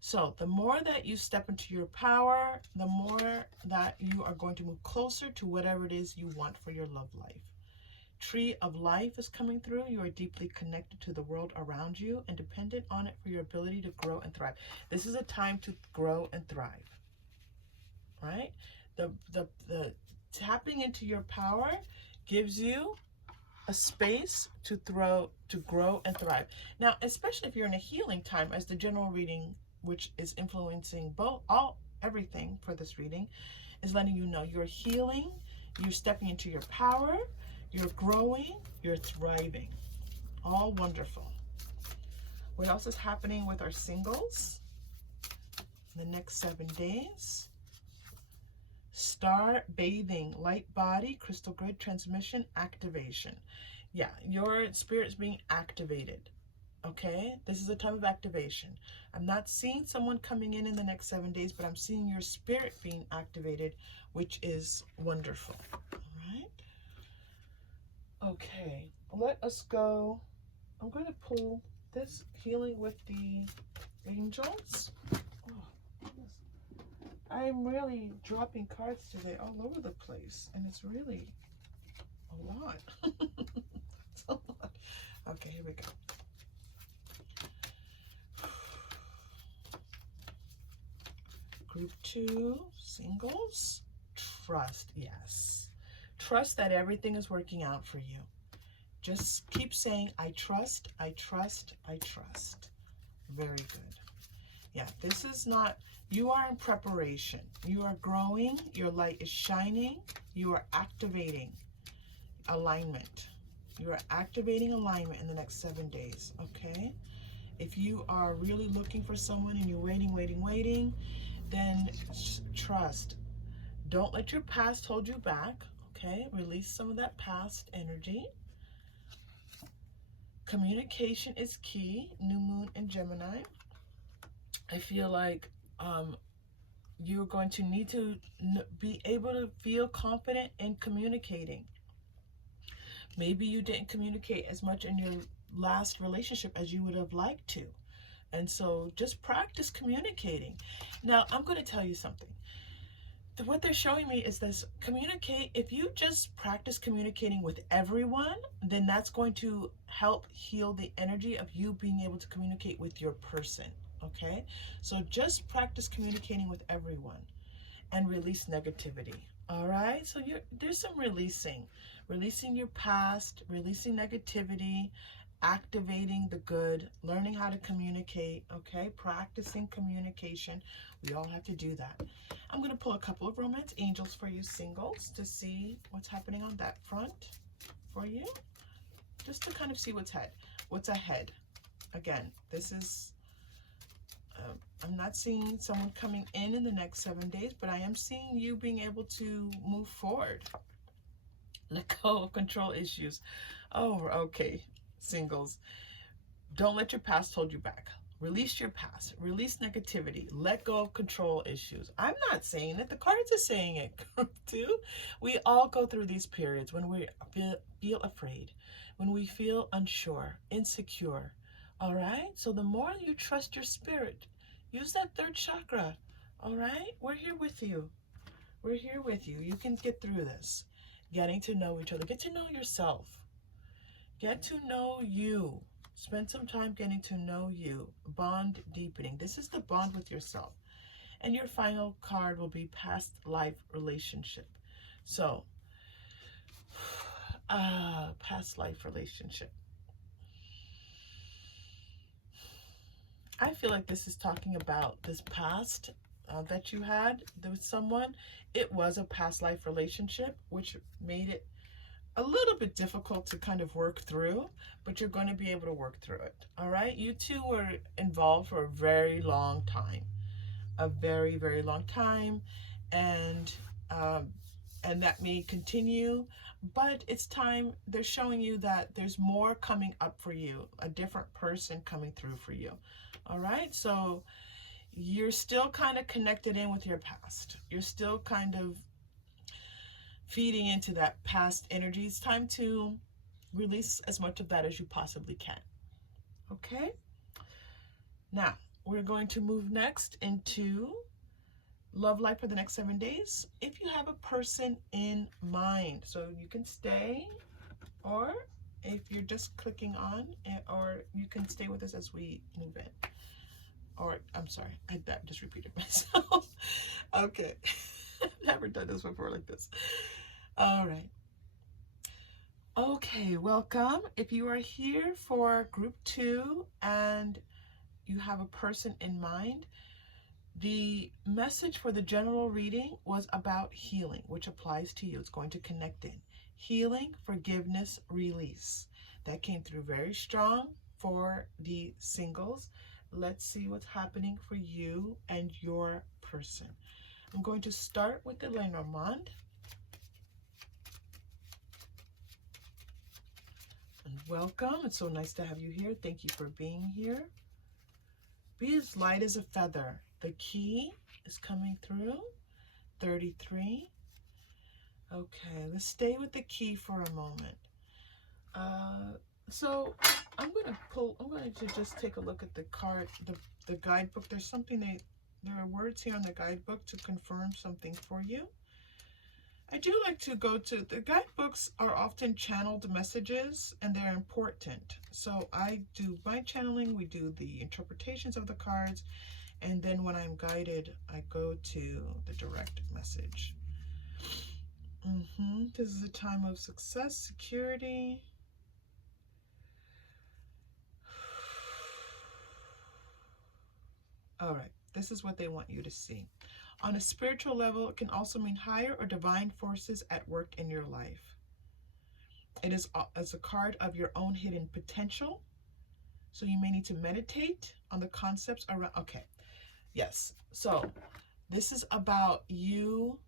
So the more that you step into your power, the more that you are going to move closer to whatever it is you want for your love life. Tree of life is coming through. You are deeply connected to the world around you and dependent on it for your ability to grow and thrive. This is a time to grow and thrive. Right? The tapping into your power gives you a space to grow and thrive. Now, especially if you're in a healing time, as the general reading, which is influencing everything for this reading, is letting you know you're healing, you're stepping into your power, you're growing, you're thriving. All wonderful. What else is happening with our singles in the next 7 days? Star bathing, light body, crystal grid transmission, activation. Yeah, your spirit's being activated. Okay, this is a time of activation. I'm not seeing someone coming in the next 7 days, but I'm seeing your spirit being activated, which is wonderful. All right. Okay, let us go. I'm going to pull this healing with the angels. I'm really dropping cards today all over the place, and it's really a lot. It's a lot. Okay, here we go. Group 2, singles. Trust, yes. Trust that everything is working out for you. Just keep saying, I trust, I trust, I trust. Very good. Yeah, this is not, you are in preparation. You are growing, your light is shining, you are activating alignment. You are activating alignment in the next 7 days, okay? If you are really looking for someone and you're waiting, then trust. Don't let your past hold you back, okay? Release some of that past energy. Communication is key, new moon in Gemini. I feel like you're going to need to be able to feel confident in communicating. Maybe you didn't communicate as much in your last relationship as you would have liked to. And so just practice communicating. Now, I'm going to tell you something. What they're showing me is this: if you just practice communicating with everyone, then that's going to help heal the energy of you being able to communicate with your person. Okay, so just practice communicating with everyone and release negativity. All right, so there's some releasing your past, releasing negativity, activating the good, learning how to communicate, okay? Practicing communication. We all have to do that. I'm going to pull a couple of romance angels for you singles to see what's happening on that front for you, just to kind of see what's ahead. Again, this is I'm not seeing someone coming in the next 7 days, but I am seeing you being able to move forward. Let go of control issues. Oh, okay, singles. Don't let your past hold you back. Release your past. Release negativity. Let go of control issues. I'm not saying it. The cards are saying it too. We all go through these periods when we feel afraid, when we feel unsure, insecure. All right? So the more you trust your spirit, use that third chakra. All right? We're here with you. We're here with you. You can get through this. Getting to know each other. Get to know yourself. Get to know you. Spend some time getting to know you. Bond deepening. This is the bond with yourself. And your final card will be past life relationship. So, past life relationship. I feel like this is talking about this past that you had with someone. It was a past life relationship, which made it a little bit difficult to kind of work through, but you're going to be able to work through it. All right. You two were involved for a very long time, a very, very long time. And that may continue, but it's time. They're showing you that there's more coming up for you, a different person coming through for you. All right. So you're still kind of connected in with your past. You're still kind of feeding into that past energy. It's time to release as much of that as you possibly can. Okay? Now, we're going to move next into love life for the next 7 days. If you have a person in mind, so you can stay, or if you're just clicking on, or you can stay with us as we move in. Or, I'm sorry, I just repeated myself. Okay. Never done this before like this. All right. Okay, welcome. If you are here for group 2 and you have a person in mind, the message for the general reading was about healing, which applies to you. It's going to connect in. Healing, forgiveness, release. That came through very strong for the singles. Let's see what's happening for you and your person. I'm going to start with the Lenormand. And welcome. It's so nice to have you here. Thank you for being here. Be as light as a feather. The key is coming through. 33. Okay, let's stay with the key for a moment. So I'm going to just take a look at the card, the guidebook. There's something there are words here on the guidebook to confirm something for you. I do like to go to, the guidebooks are often channeled messages and they're important. So I do my channeling, we do the interpretations of the cards, and then when I'm guided, I go to the direct message. This is a time of success, security. All right, this is what they want you to see. On a spiritual level, it can also mean higher or divine forces at work in your life. It is as a card of your own hidden potential. So you may need to meditate on the concepts around. Okay, yes. So this is about you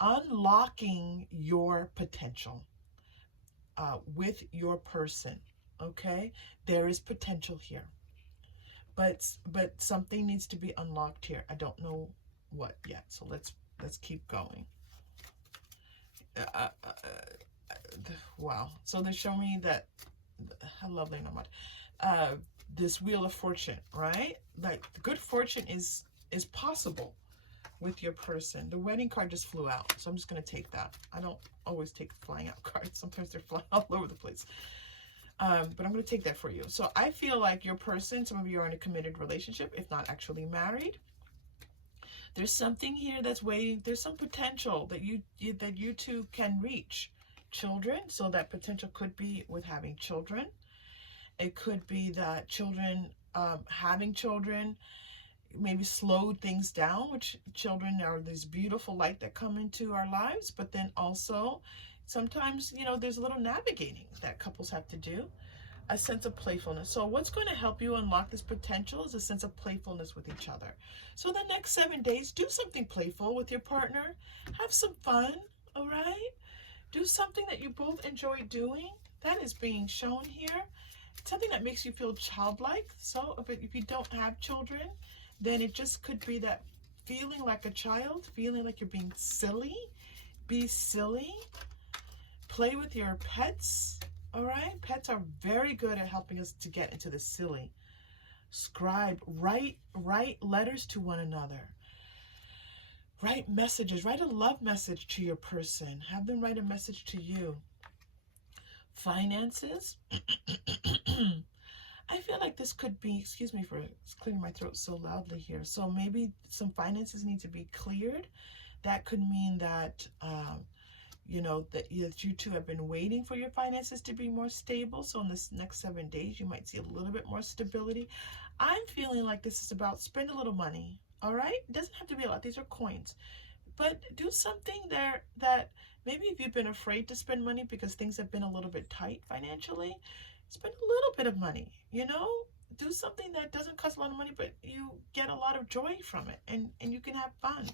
unlocking your potential with your person. Okay, there is potential here, but something needs to be unlocked here. I don't know what yet, so let's keep going. Wow. So they're showing me that, how lovely, no, this Wheel of Fortune, right? Like good fortune is possible with your person. The wedding card just flew out, so I'm just going to take that. I don't always take flying out cards. Sometimes they're flying all over the place. But I'm going to take that for you. So I feel like your person, some of you are in a committed relationship, if not actually married. There's something here that's waiting. There's some potential that you two can reach. Children, so that potential could be with having children. It could be that children, having children, maybe slowed things down, which children are this beautiful light that come into our lives, but then also sometimes, there's a little navigating that couples have to do, a sense of playfulness. So what's going to help you unlock this potential is a sense of playfulness with each other. So the next 7 days, do something playful with your partner. Have some fun, all right? Do something that you both enjoy doing. That is being shown here. Something that makes you feel childlike. So if you don't have children, then it just could be that feeling like a child, feeling like you're being silly. Be silly. Play with your pets. All right, pets are very good at helping us to get into the silly. Scribe, write letters to one another. Write messages, write a love message to your person. Have them write a message to you. Finances. I feel like this could be, excuse me for clearing my throat so loudly here. So maybe some finances need to be cleared. That could mean that, that you two have been waiting for your finances to be more stable. So in this next 7 days, you might see a little bit more stability. I'm feeling like this is about spend a little money. All right. It doesn't have to be a lot. These are coins, but do something there that maybe if you've been afraid to spend money because things have been a little bit tight financially, spend a little bit of money, do something that doesn't cost a lot of money, but you get a lot of joy from it and you can have fun.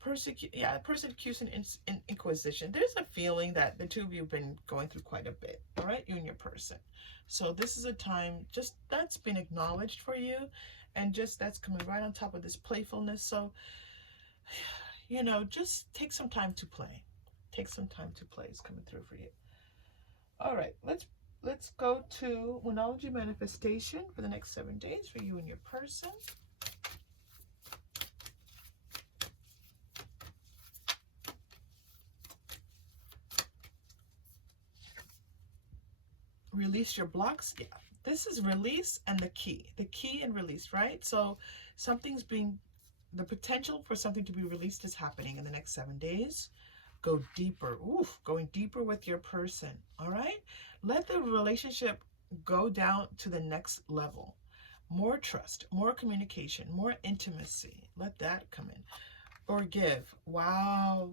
Persecution and inquisition. There's a feeling that the two of you have been going through quite a bit, all right, you and your person. So this is a time just that's been acknowledged for you, and just that's coming right on top of this playfulness. So, just take some time to play. Take some time to play is coming through for you. All right, let's go to Winology manifestation for the next 7 days for you and your person. Release your blocks. Yeah, this is release and the key and release, right? So the potential for something to be released is happening in the next 7 days. Go deeper. Going deeper with your person. All right. Let the relationship go down to the next level. More trust, more communication, more intimacy. Let that come in. Forgive. Wow.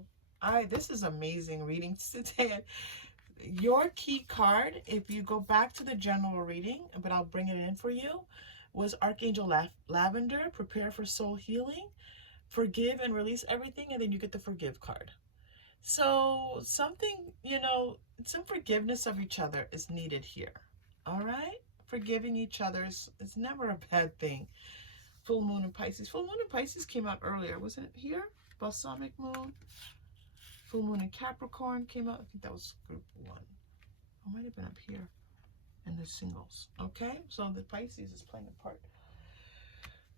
This is amazing reading today. Your key card, if you go back to the general reading, but I'll bring it in for you, was Archangel Lavender, prepare for soul healing, forgive and release everything, and then you get the forgive card. So something, some forgiveness of each other is needed here. All right? Forgiving each other is never a bad thing. Full moon in Pisces. Full moon in Pisces came out earlier. Wasn't it here? Balsamic moon. Full moon in Capricorn came out. I think that was group 1. It might have been up here in the singles. Okay? So the Pisces is playing a part.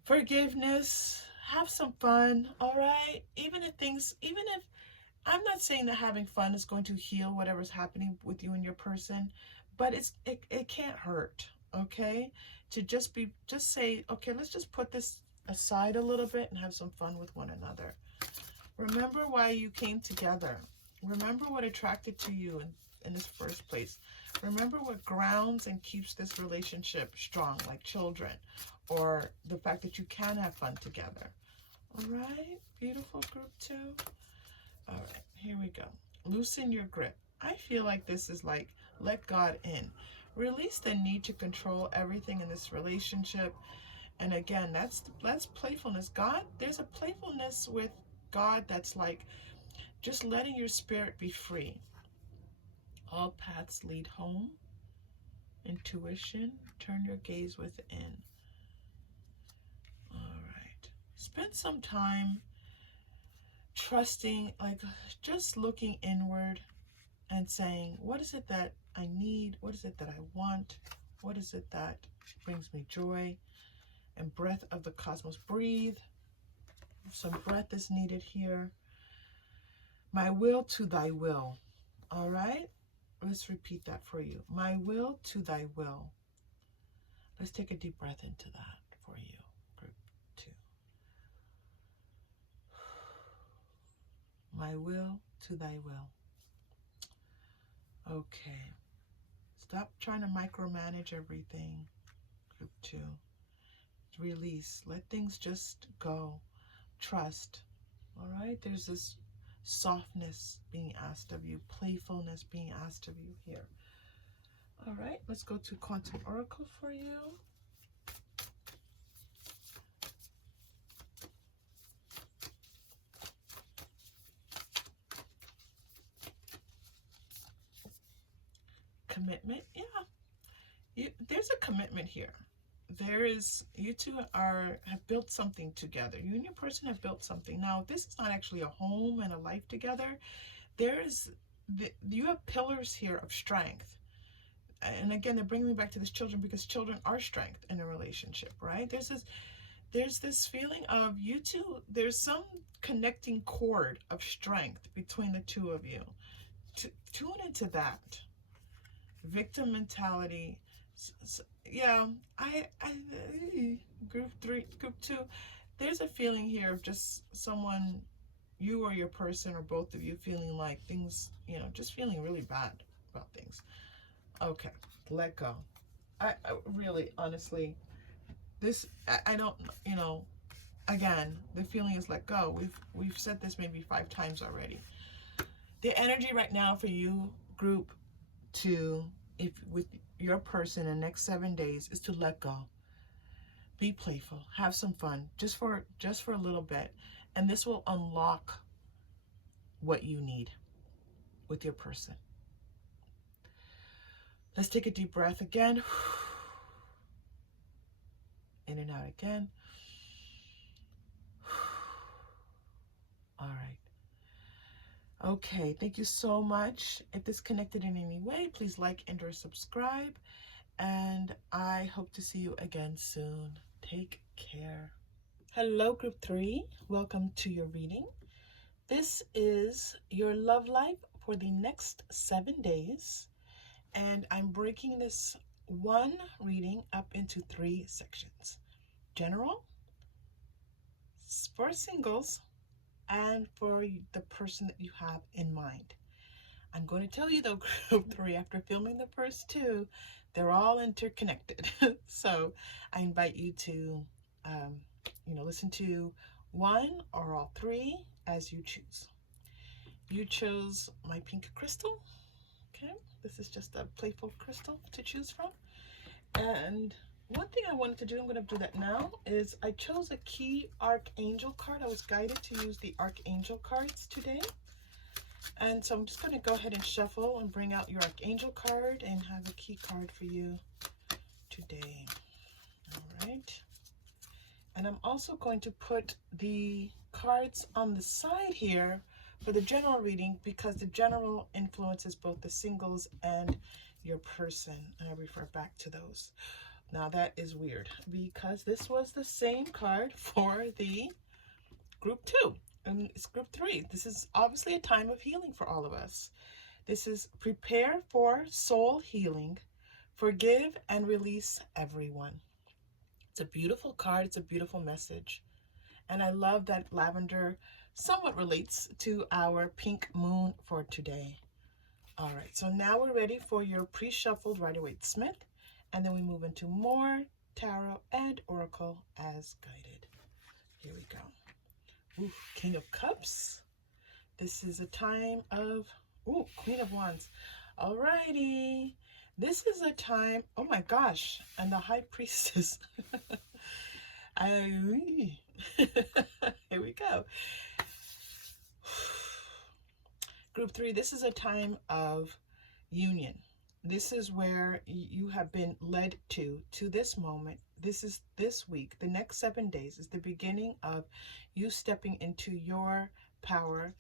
Forgiveness. Have some fun. All right? Even if I'm not saying that having fun is going to heal whatever's happening with you and your person, but it can't hurt, okay? To just say, okay, let's just put this aside a little bit and have some fun with one another. Remember why you came together. Remember what attracted to you in this first place. Remember what grounds and keeps this relationship strong, like children, or the fact that you can have fun together. All right, beautiful group 2. All right, here we go. Loosen your grip. I feel like this is like, let God in. Release the need to control everything in this relationship. And again, that's playfulness. God, there's a playfulness with God that's like just letting your spirit be free. All paths lead home. Intuition. Turn your gaze within. All right. Spend some time trusting, like just looking inward and saying, what is it that I need? What is it that I want? What is it that brings me joy? And breath of the cosmos. Breathe. Some breath is needed here. My will to thy will. All right? Let's repeat that for you. My will to thy will. Let's take a deep breath into that for you. Group 2. My will to thy will. Okay. Stop trying to micromanage everything. Group 2. Release. Let things just go. Trust. All right? There's this softness being asked of you, playfulness being asked of you here. All right, let's go to Quantum Oracle for you. Commitment, yeah. There's a commitment here. There is, you two have built something together. You and your person have built something. Now, this is not actually a home and a life together. You have pillars here of strength. And again, they're bringing me back to this children, because children are strength in a relationship, right? There's this feeling of you two, there's some connecting cord of strength between the two of you. Tune into that. Victim mentality. Yeah, group 3, group 2, there's a feeling here of just someone, you or your person or both of you, feeling like things, just feeling really bad about things. Okay, let go. I really, honestly, I don't, again, the feeling is let go. We've said this maybe 5 times already. The energy right now for you, group 2, if with your person in the next 7 days, is to let go. Be playful, have some fun, just for a little bit, and this will unlock what you need with your person. Let's take a deep breath again. In and out again. All right. Okay, thank you so much. If this connected in any way, please like and or subscribe. And I hope to see you again soon. Take care. Hello, group 3. Welcome to your reading. This is your love life for the next 7 days. And I'm breaking this one reading up into 3 sections. General, for singles, and for the person that you have in mind. I'm going to tell you though, group 3, after filming the first 2, they're all interconnected. So I invite you to, listen to 1 or all 3 as you choose. You chose my pink crystal. Okay, this is just a playful crystal to choose from. And one thing I wanted to do, I'm going to do that now, is I chose a key archangel card. I was guided to use the archangel cards today. And so I'm just going to go ahead and shuffle and bring out your archangel card and have a key card for you today. All right. And I'm also going to put the cards on the side here for the general reading, because the general influences both the singles and your person. And I refer back to those. Now that is weird, because this was the same card for the group 2. And it's group 3. This is obviously a time of healing for all of us. This is prepare for soul healing, forgive and release everyone. It's a beautiful card. It's a beautiful message. And I love that lavender somewhat relates to our pink moon for today. All right, so now we're ready for your pre-shuffled Rider-Waite-Smith. And then we move into more tarot and oracle as guided. Here we go. Ooh, King of Cups. This is a time of, Queen of Wands. Alrighty. This is a time, oh my gosh, and the High Priestess. Here we go. Group 3, this is a time of union. This is where you have been led to this moment. This is this week. The next 7 days is the beginning of you stepping into your power,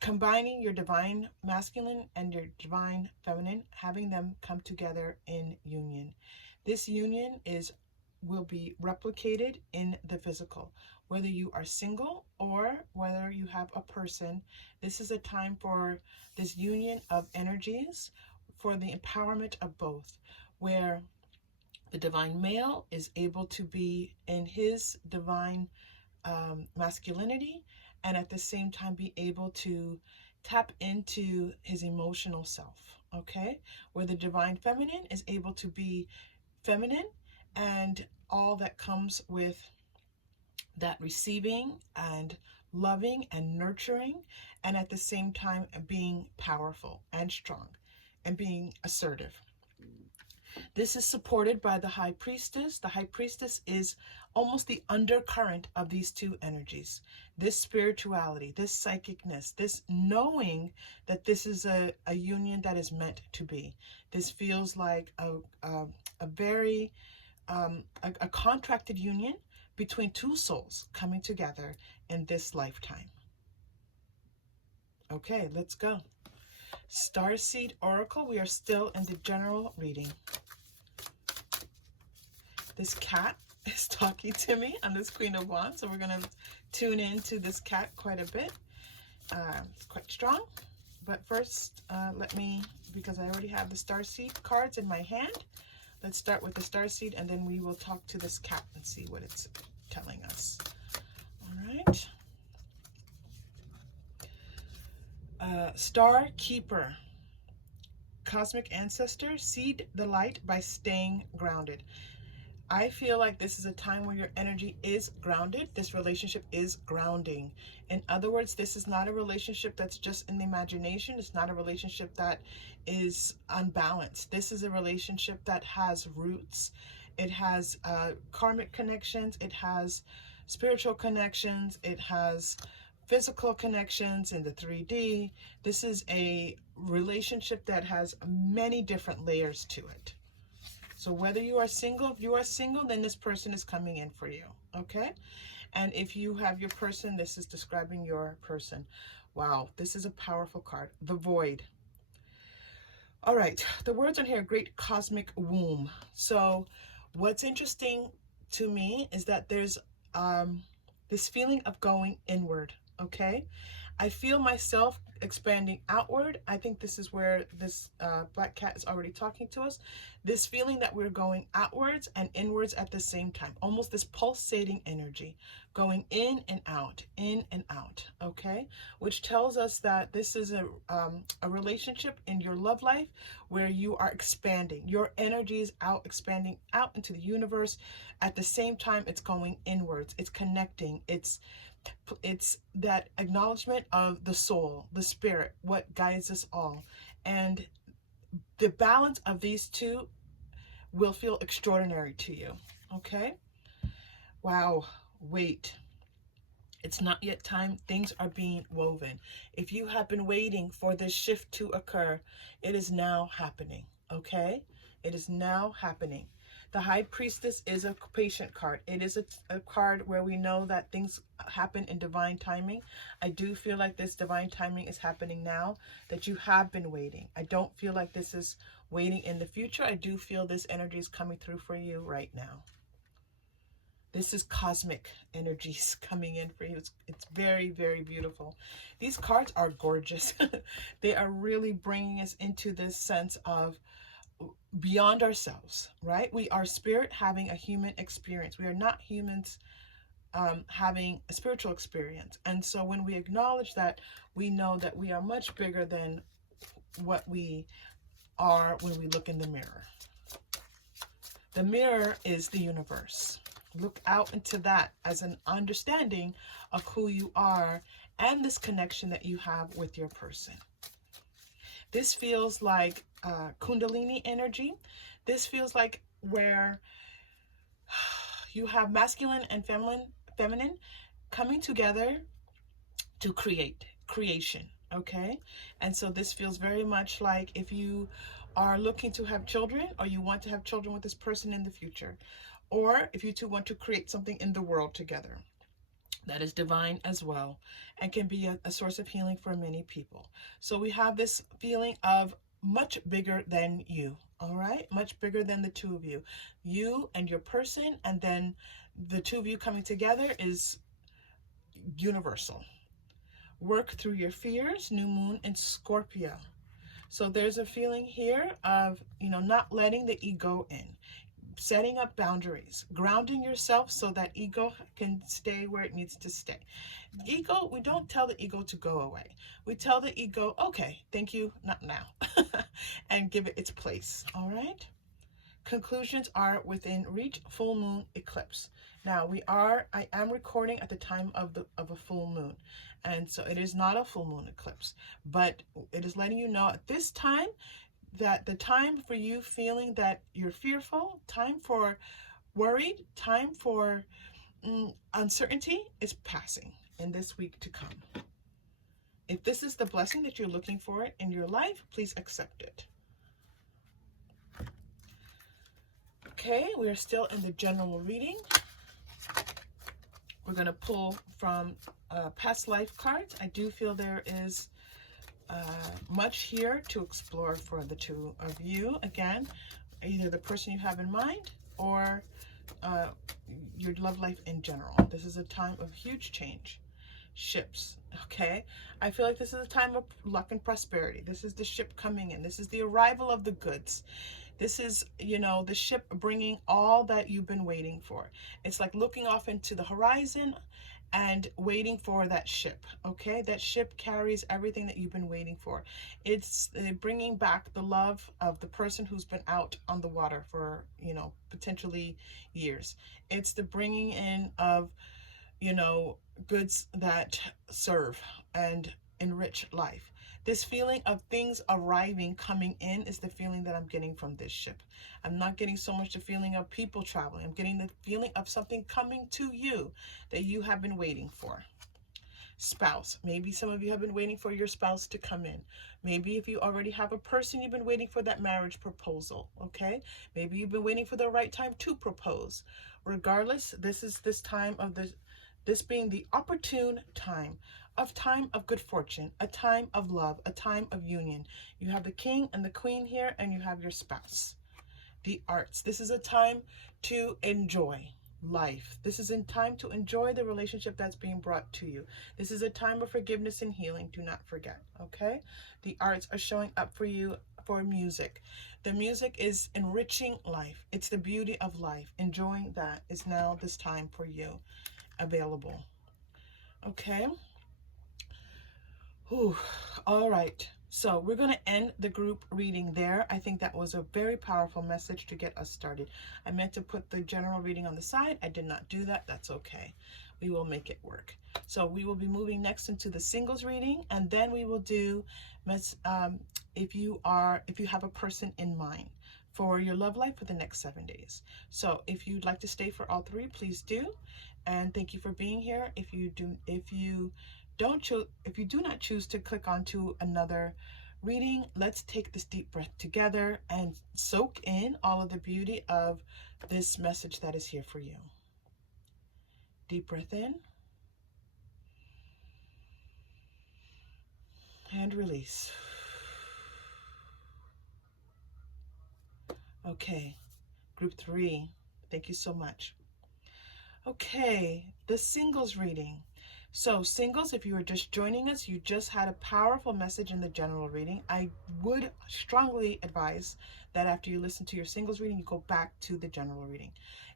combining your divine masculine and your divine feminine, having them come together in union. This union will be replicated in the physical. Whether you are single or whether you have a person, this is a time for this union of energies, for the empowerment of both, where the divine male is able to be in his divine masculinity, and at the same time be able to tap into his emotional self, okay? Where the divine feminine is able to be feminine and all that comes with that receiving and loving and nurturing, and at the same time being powerful and strong and being assertive. This is supported by the High Priestess. The High Priestess is almost the undercurrent of these two energies. This spirituality, this psychicness, this knowing that this is a union that is meant to be. This feels like a very, a contracted union between two souls coming together in this lifetime. Okay, let's go. Starseed Oracle, we are still in the general reading. This cat is talking to me on this Queen of Wands, so we're going to tune into this cat quite a bit. It's quite strong, but first let me, because I already have the Starseed cards in my hand, let's start with the Starseed and then we will talk to this cat and see what it's telling us. All right. Star Keeper. Cosmic Ancestor, seed the light by staying grounded. I feel like this is a time where your energy is grounded. This relationship is grounding. In other words, this is not a relationship that's just in the imagination. It's not a relationship that is unbalanced. This is a relationship that has roots. It has karmic connections. It has spiritual connections. It has physical connections in the 3D. This is a relationship that has many different layers to it. So whether you are single, if you are single, then this person is coming in for you, okay? And if you have your person, this is describing your person. Wow, this is a powerful card. The Void. All right, the words on here, Great Cosmic Womb. So what's interesting to me is that there's this feeling of going inward, okay? I feel myself expanding outward. I think this is where this black cat is already talking to us. This feeling that we're going outwards and inwards at the same time. Almost this pulsating energy going in and out, okay? Which tells us that this is a relationship in your love life where you are expanding. Your energy is out, expanding out into the universe. At the same time, it's going inwards. It's connecting. It's that acknowledgement of the soul, the spirit, what guides us all. And the balance of these two will feel extraordinary to you, okay? Wow, wait. It's not yet time. Things are being woven. If you have been waiting for this shift to occur, it is now happening, okay? It is now happening. The High Priestess is a patient card. It is a card where we know that things happen in divine timing. I do feel like this divine timing is happening now, that you have been waiting. I don't feel like this is waiting in the future. I do feel this energy is coming through for you right now. This is cosmic energies coming in for you. It's very, very beautiful. These cards are gorgeous. They are really bringing us into this sense of beyond ourselves, right? We are spirit having a human experience. We are not humans having a spiritual experience. And so when we acknowledge that, we know that we are much bigger than what we are when we look in the mirror. The mirror is the universe. Look out into that as an understanding of who you are and this connection that you have with your person. This feels like Kundalini energy. This feels like where you have masculine and feminine coming together to creation, okay? And so this feels very much like if you are looking to have children, or you want to have children with this person in the future, or if you two want to create something in the world together. That is divine as well, and can be a source of healing for many people. So we have this feeling of much bigger than you, all right? Much bigger than the two of you. You and your person, and then the two of you coming together is universal. Work through your fears, new moon in Scorpio. So there's a feeling here of, not letting the ego in. setting up boundaries, grounding yourself so that ego can stay where it needs to stay. Ego, we don't tell the ego to go away. We tell the ego, okay, thank you, not now, and give it its place, all right? Conclusions are within reach. Full moon eclipse. Now I am recording at the time of a full moon, and so it is not a full moon eclipse, but it is letting you know at this time that the time for you feeling that you're fearful, time for worried, time for uncertainty is passing in this week to come. If this is the blessing that you're looking for in your life, please accept it. Okay, we are still in the general reading. We're going to pull from past life cards. I do feel there is much here to explore for the two of you. Again, either the person you have in mind or your love life in general. This is a time of huge change. Ships, okay? I feel like this is a time of luck and prosperity. This is the ship coming in. This is the arrival of the goods. This is, you know, the ship bringing all that you've been waiting for. It's like looking off into the horizon and waiting for that ship, okay? That ship carries everything that you've been waiting for. It's bringing back the love of the person who's been out on the water for, you know, potentially years. It's the bringing in of, you know, goods that serve and enrich life. This feeling of things arriving, coming in, is the feeling that I'm getting from this ship. I'm not getting so much the feeling of people traveling. I'm getting the feeling of something coming to you that you have been waiting for. Spouse. Maybe some of you have been waiting for your spouse to come in. Maybe if you already have a person, you've been waiting for that marriage proposal, okay? Maybe you've been waiting for the right time to propose. Regardless, this is this time of this being the opportune time of good fortune, a time of love, a time of union. You have the king and the queen here, and you have your spouse. The arts. This is a time to enjoy life. This is a time to enjoy the relationship that's being brought to you. This is a time of forgiveness and healing. Do not forget, okay? The arts are showing up for you for music. The music is enriching life. It's the beauty of life. Enjoying that is now this time for you available. Okay? Whew. All right. So we're going to end the group reading there. I think that was a very powerful message to get us started. I meant to put the general reading on the side. I did not do that. That's okay. We will make it work. So we will be moving next into the singles reading, and then we will do if you have a person in mind for your love life for the next 7 days. So if you'd like to stay for all three, please do. And thank you for being here. If you do not choose to click onto another reading, let's take this deep breath together and soak in all of the beauty of this message that is here for you. Deep breath in and release. Okay, group 3, thank you so much. Okay, the singles reading. So singles, if you are just joining us, you just had a powerful message in the general reading. I would strongly advise that after you listen to your singles reading, you go back to the general reading.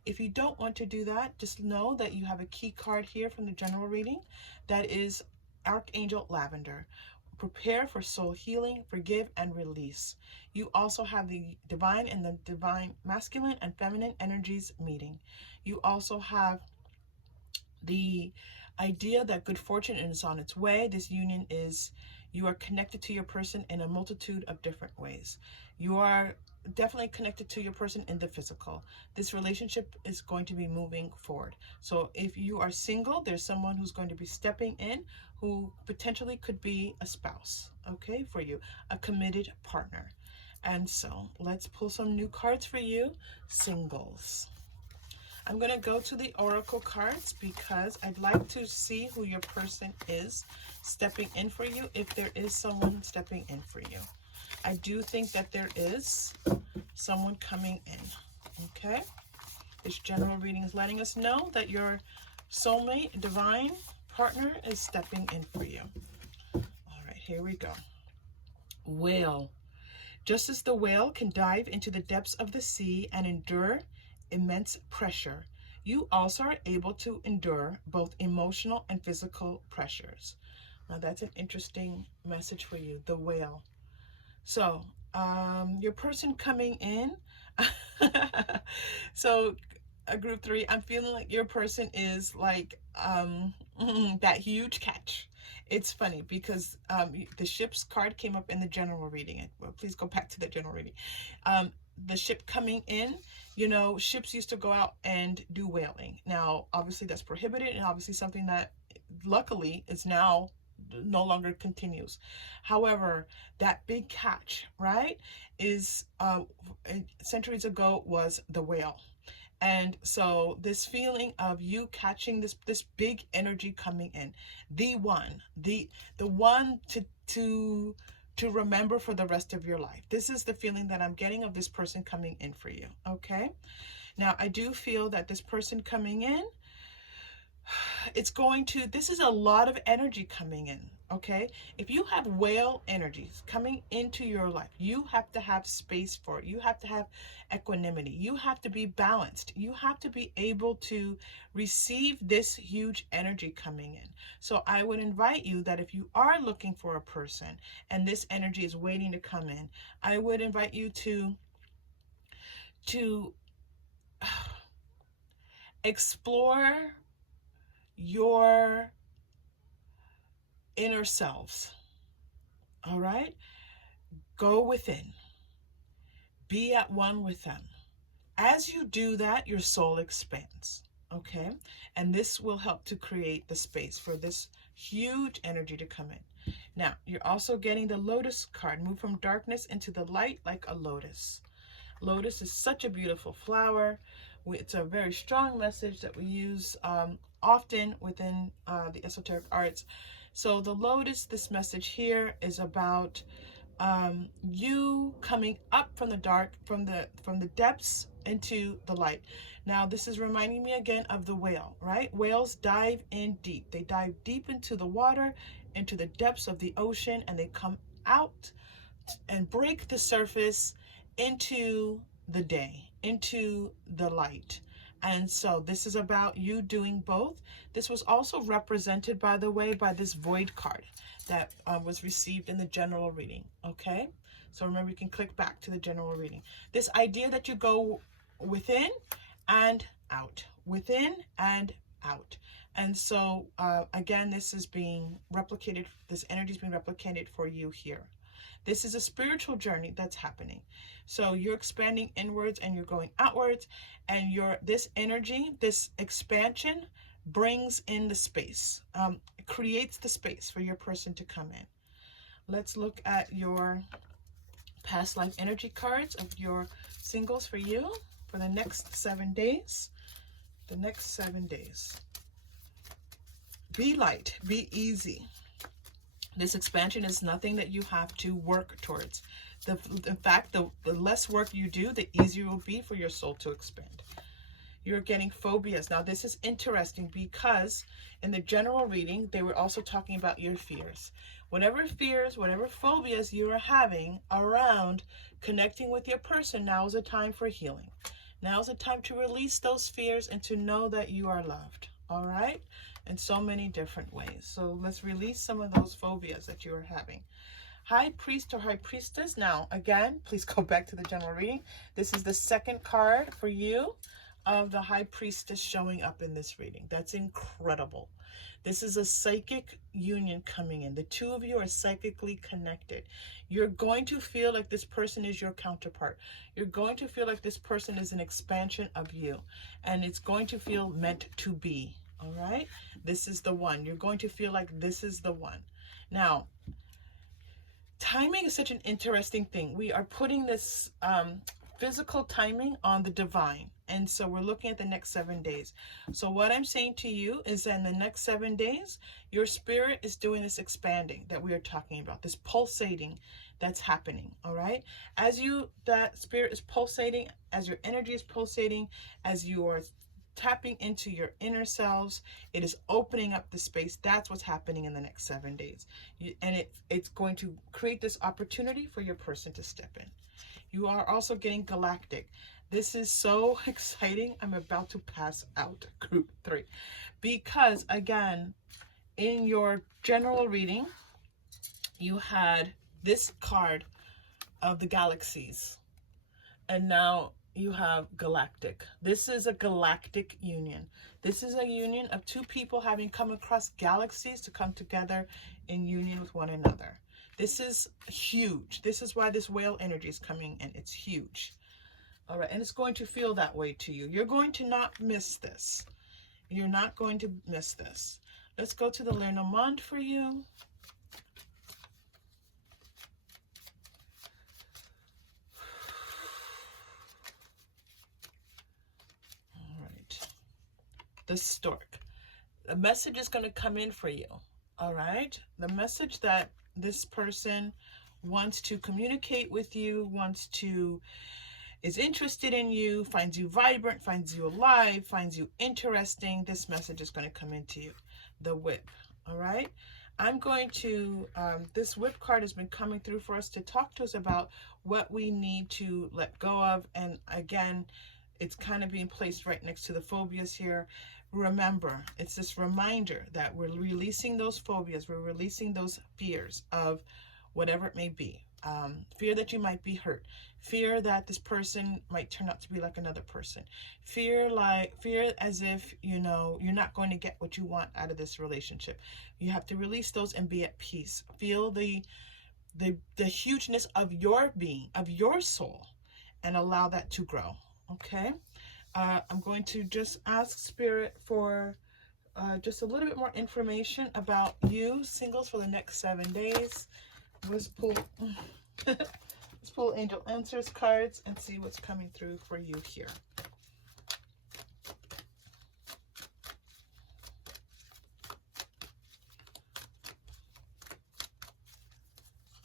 If you don't want to do that, just know that you have a key card here from the general reading that is Archangel Lavender. Prepare for soul healing, forgive, and release. You also have the divine and the divine masculine and feminine energies meeting. You also have the idea that good fortune is on its way. This union is, you are connected to your person in a multitude of different ways. You are definitely connected to your person in the physical. This relationship is going to be moving forward. So if you are single, there's someone who's going to be stepping in who potentially could be a spouse, okay, for you, a committed partner. And so let's pull some new cards for you, singles. I'm going to go to the oracle cards because I'd like to see who your person is stepping in for you, if there is someone stepping in for you. I do think that there is someone coming in, okay? This general reading is letting us know that your soulmate, divine partner is stepping in for you. All right, here we go. Whale. Just as the whale can dive into the depths of the sea and endure immense pressure, you also are able to endure both emotional and physical pressures. Now, that's an interesting message for you, the whale. So, your person coming in. So, group 3, I'm feeling like your person is like that huge catch. It's funny because the ship's card came up in the general reading. Well, please go back to the general reading. The ship coming in, you know, ships used to go out and do whaling. Now, obviously, that's prohibited, and obviously something that luckily is now no longer continues. However, that big catch, right, is centuries ago was the whale. And so this feeling of you catching this big energy coming in, the one, the one to remember for the rest of your life. This is the feeling that I'm getting of this person coming in for you. Okay. Now, I do feel that this person coming in, this is a lot of energy coming in. Okay. If you have whale energies coming into your life, you have to have space for it. You have to have equanimity. You have to be balanced. You have to be able to receive this huge energy coming in. So I would invite you that if you are looking for a person and this energy is waiting to come in, I would invite you to explore your inner selves. All right? Go within. Be at one with them. As you do that, your soul expands. Okay? And this will help to create the space for this huge energy to come in. Now, you're also getting the lotus card. Move from darkness into the light like a lotus. Lotus is such a beautiful flower. It's a very strong message that we use often within the esoteric arts. So the lotus, this message here is about you coming up from the dark, from the depths into the light. Now, this is reminding me again of the whale, right? Whales dive in deep. They dive deep into the water, into the depths of the ocean, and they come out and break the surface into the day, into the light. And so this is about you doing both. This was also represented, by the way, by this void card that was received in the general reading. Okay, so remember, you can click back to the general reading. This idea that you go within and out, within and out. And so again, this is being replicated, this energy is being replicated for you here. This is a spiritual journey that's happening. So you're expanding inwards and you're going outwards, and this energy, this expansion brings in the space, creates the space for your person to come in. Let's look at your past life energy cards of your singles for you for the next 7 days. The next 7 days. Be light, be easy. This expansion is nothing that you have to work towards. In fact, the less work you do, the easier it will be for your soul to expand. You're getting phobias. Now, this is interesting because in the general reading, they were also talking about your fears. Whatever fears, whatever phobias you are having around connecting with your person, now is a time for healing. Now is a time to release those fears and to know that you are loved. All right? In so many different ways. So let's release some of those phobias that you are having. High Priest or High Priestess. Now, again, please go back to the general reading. This is the second card for you of the High Priestess showing up in this reading. That's incredible. This is a psychic union coming in. The two of you are psychically connected. You're going to feel like this person is your counterpart. You're going to feel like this person is an expansion of you. And it's going to feel meant to be. All right? This is the one. You're going to feel like this is the one. Now, timing is such an interesting thing. We are putting this physical timing on the divine. And so we're looking at the next 7 days. So what I'm saying to you is that in the next 7 days, your spirit is doing this expanding that we are talking about, this pulsating that's happening. All right? As that spirit is pulsating, as your energy is pulsating, as you are tapping into your inner selves, it is opening up the space. That's what's happening in the next 7 days. And it's going to create this opportunity for your person to step in. You are also getting galactic. This is so exciting. I'm about to pass out, group 3. Because, again, in your general reading, you had this card of the galaxies. And now you have galactic. This is a galactic union. This is a union of two people having come across galaxies to come together in union with one another. This is huge. This is why this whale energy is coming in. It's huge. All right, and it's going to feel that way to you. You're going to not miss this. You're not going to miss this. Let's go to the Lenormand for you. All right. The stork. The message is going to come in for you. All right. The message that this person wants to communicate with you, is interested in you, finds you vibrant, finds you alive, finds you interesting. This message is going to come into you. The whip. All right. I'm going to, this whip card has been coming through for us to talk to us about what we need to let go of. And again, it's kind of being placed right next to the phobias here. Remember, it's this reminder that we're releasing those phobias. We're releasing those fears of whatever it may be. Fear that you might be hurt. Fear that this person might turn out to be like another person. Fear as if, you're not going to get what you want out of this relationship. You have to release those and be at peace. Feel the hugeness of your being, of your soul, and allow that to grow. Okay? I'm going to just ask Spirit for just a little bit more information about you, singles, for the next 7 days. Let's pull Angel Answers cards and see what's coming through for you here.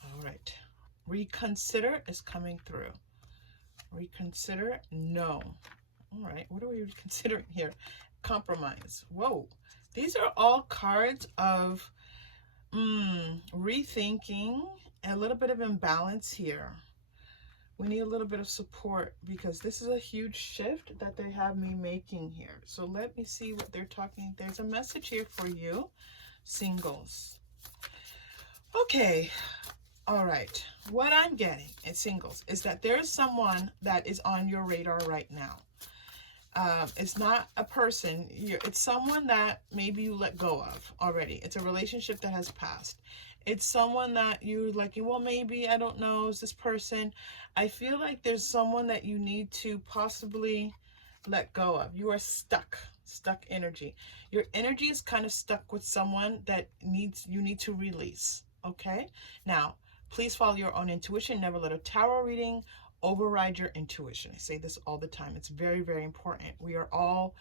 All right. Reconsider is coming through. Reconsider, no. All right, what are we reconsidering here? Compromise. Whoa. These are all cards of rethinking, a little bit of imbalance here. We need a little bit of support because this is a huge shift that they have me making here. So let me see what they're talking. There's a message here for you, singles. Okay. All right. What I'm getting in singles is that there's someone that is on your radar right now. It's not a person. It's someone that maybe you let go of already. It's a relationship that has passed. It's someone that you're like, well, maybe, I don't know, is this person. I feel like there's someone that you need to possibly let go of. You are stuck energy. Your energy is kind of stuck with someone that you need to release. Okay? Now, please follow your own intuition. Never let a tarot reading override your intuition. I say this all the time. It's very, very important. We are all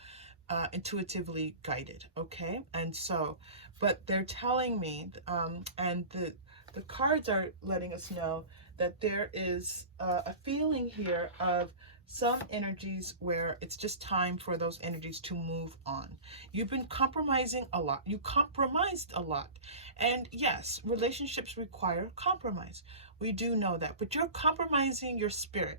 intuitively guided, okay? And so, but they're telling me, and the cards are letting us know that there is a feeling here of some energies where it's just time for those energies to move on. You've been compromising a lot. You compromised a lot. And yes, relationships require compromise. We do know that. But you're compromising your spirit.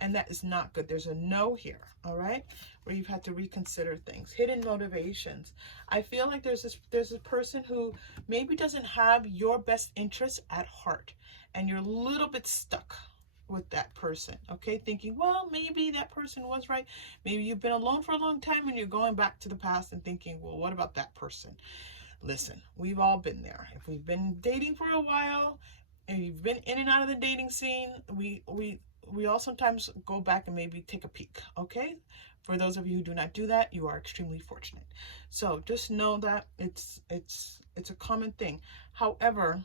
And that is not good. There's a no here, all right? Where you've had to reconsider things. Hidden motivations. I feel like there's a person who maybe doesn't have your best interests at heart. And you're a little bit stuck with that person, okay? Thinking, well, maybe that person was right. Maybe you've been alone for a long time and you're going back to the past and thinking, well, what about that person? Listen, we've all been there. If we've been dating for a while and you've been in and out of the dating scene, we all sometimes go back and maybe take a peek, okay? For those of you who do not do that, you are extremely fortunate. So just know that it's a common thing. However,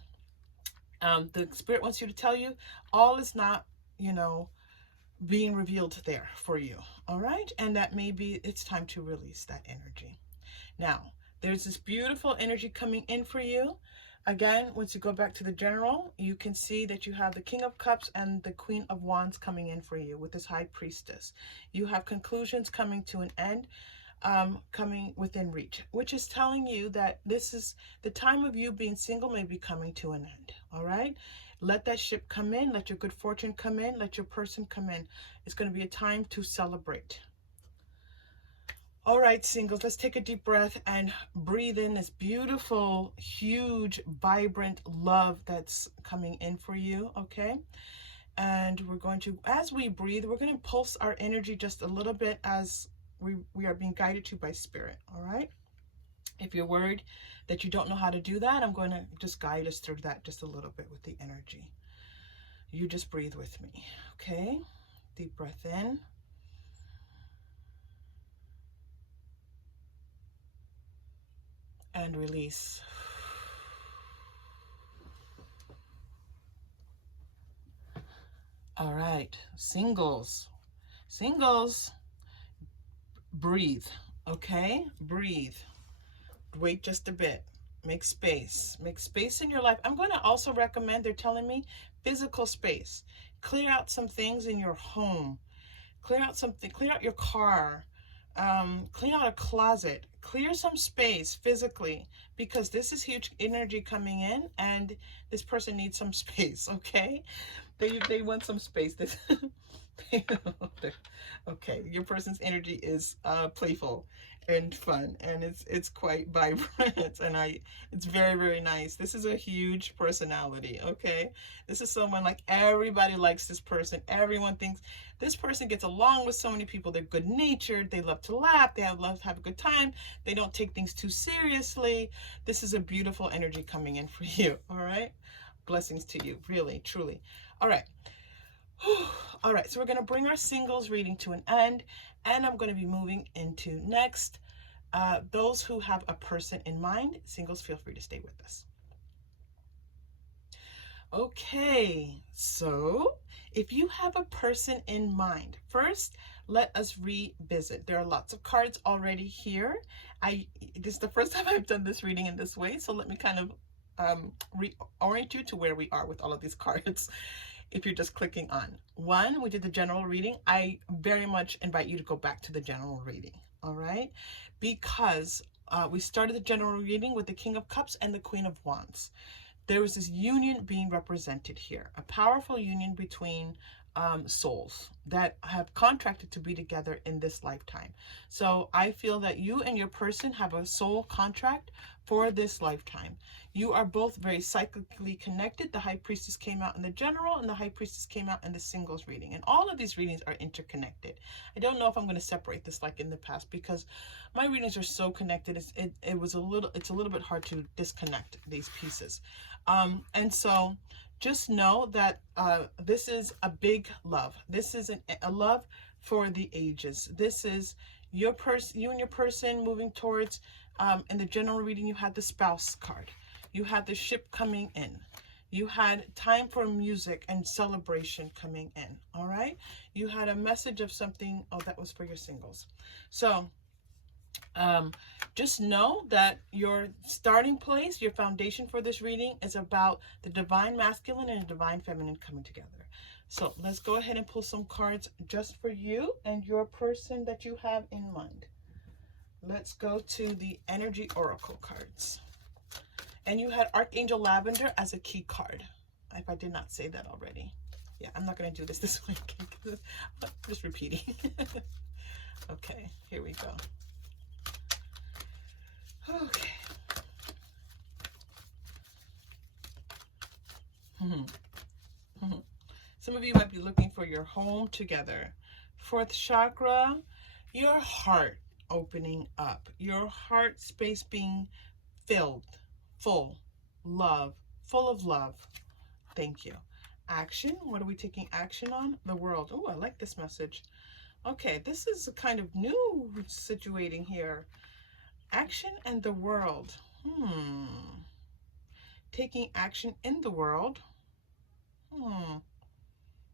the spirit wants you to tell you all is not, being revealed there for you. All right. And that maybe it's time to release that energy. Now, there's this beautiful energy coming in for you. Again, once you go back to the general, you can see that you have the King of Cups and the Queen of Wands coming in for you with this High Priestess. You have conclusions coming to an end, coming within reach, which is telling you that this is the time of you being single may be coming to an end. All right. Let that ship come in. Let your good fortune come in. Let your person come in. It's going to be a time to celebrate. All right, singles, let's take a deep breath and breathe in this beautiful, huge, vibrant love that's coming in for you, okay? And we're going to, as we breathe, we're going to pulse our energy just a little bit as we are being guided to by spirit, all right? If you're worried that you don't know how to do that, I'm going to just guide us through that just a little bit with the energy. You just breathe with me, okay? Deep breath in. And release. All right, singles, breathe, okay? Breathe. Wait just a bit. Make space. Make space in your life. I'm going to also recommend, they're telling me, physical space. Clear out some things in your home. Clear out something. Clear out your car. Clean out a closet. Clear some space physically, because this is huge energy coming in, and this person needs some space, okay? They want some space. Okay, your person's energy is playful and fun, and it's quite vibrant, and it's very, very nice. This is a huge personality, okay? This is someone like, everybody likes this person. Everyone thinks this person gets along with so many people. They're good natured, they love to laugh, love to have a good time, they don't take things too seriously. This is a beautiful energy coming in for you, all right? Blessings to you, really, truly. All right. All right, so we're going to bring our singles reading to an end, and I'm going to be moving into next. Those who have a person in mind, singles, feel free to stay with us. Okay, so if you have a person in mind, first, let us revisit. There are lots of cards already here. This is the first time I've done this reading in this way, so let me kind of reorient you to where we are with all of these cards. If you're just clicking on one, we did the general reading. I very much invite you to go back to the general reading, all right? Because we started the general reading with the King of Cups and the Queen of Wands. There was this union being represented here, a powerful union between souls that have contracted to be together in this lifetime. So I feel that you and your person have a soul contract for this lifetime. You are both very psychically connected. The High Priestess came out in the general, and the High Priestess came out in the singles reading. And all of these readings are interconnected. I don't know if I'm going to separate this like in the past, because my readings are so connected. It's a little bit hard to disconnect these pieces. And so just know that this is a big love. This is a love for the ages. This is you and your person moving towards, in the general reading, you had the spouse card. You had the ship coming in. You had time for music and celebration coming in, all right? You had a message of something. Oh, that was for your singles. So just know that your starting place, your foundation for this reading is about the divine masculine and the divine feminine coming together. So let's go ahead and pull some cards just for you and your person that you have in mind. Let's go to the energy oracle cards. And you had Archangel Lavender as a key card, if I did not say that already. Yeah, I'm not going to do this way. I'm just repeating. Okay, here we go. Okay. Some of you might be looking for your home together. Fourth chakra, your heart opening up. Your heart space being filled, full of love. Thank you. Action, what are we taking action on? The world. Oh, I like this message. Okay, this is a kind of new situating here. Action and the world. Taking action in the world.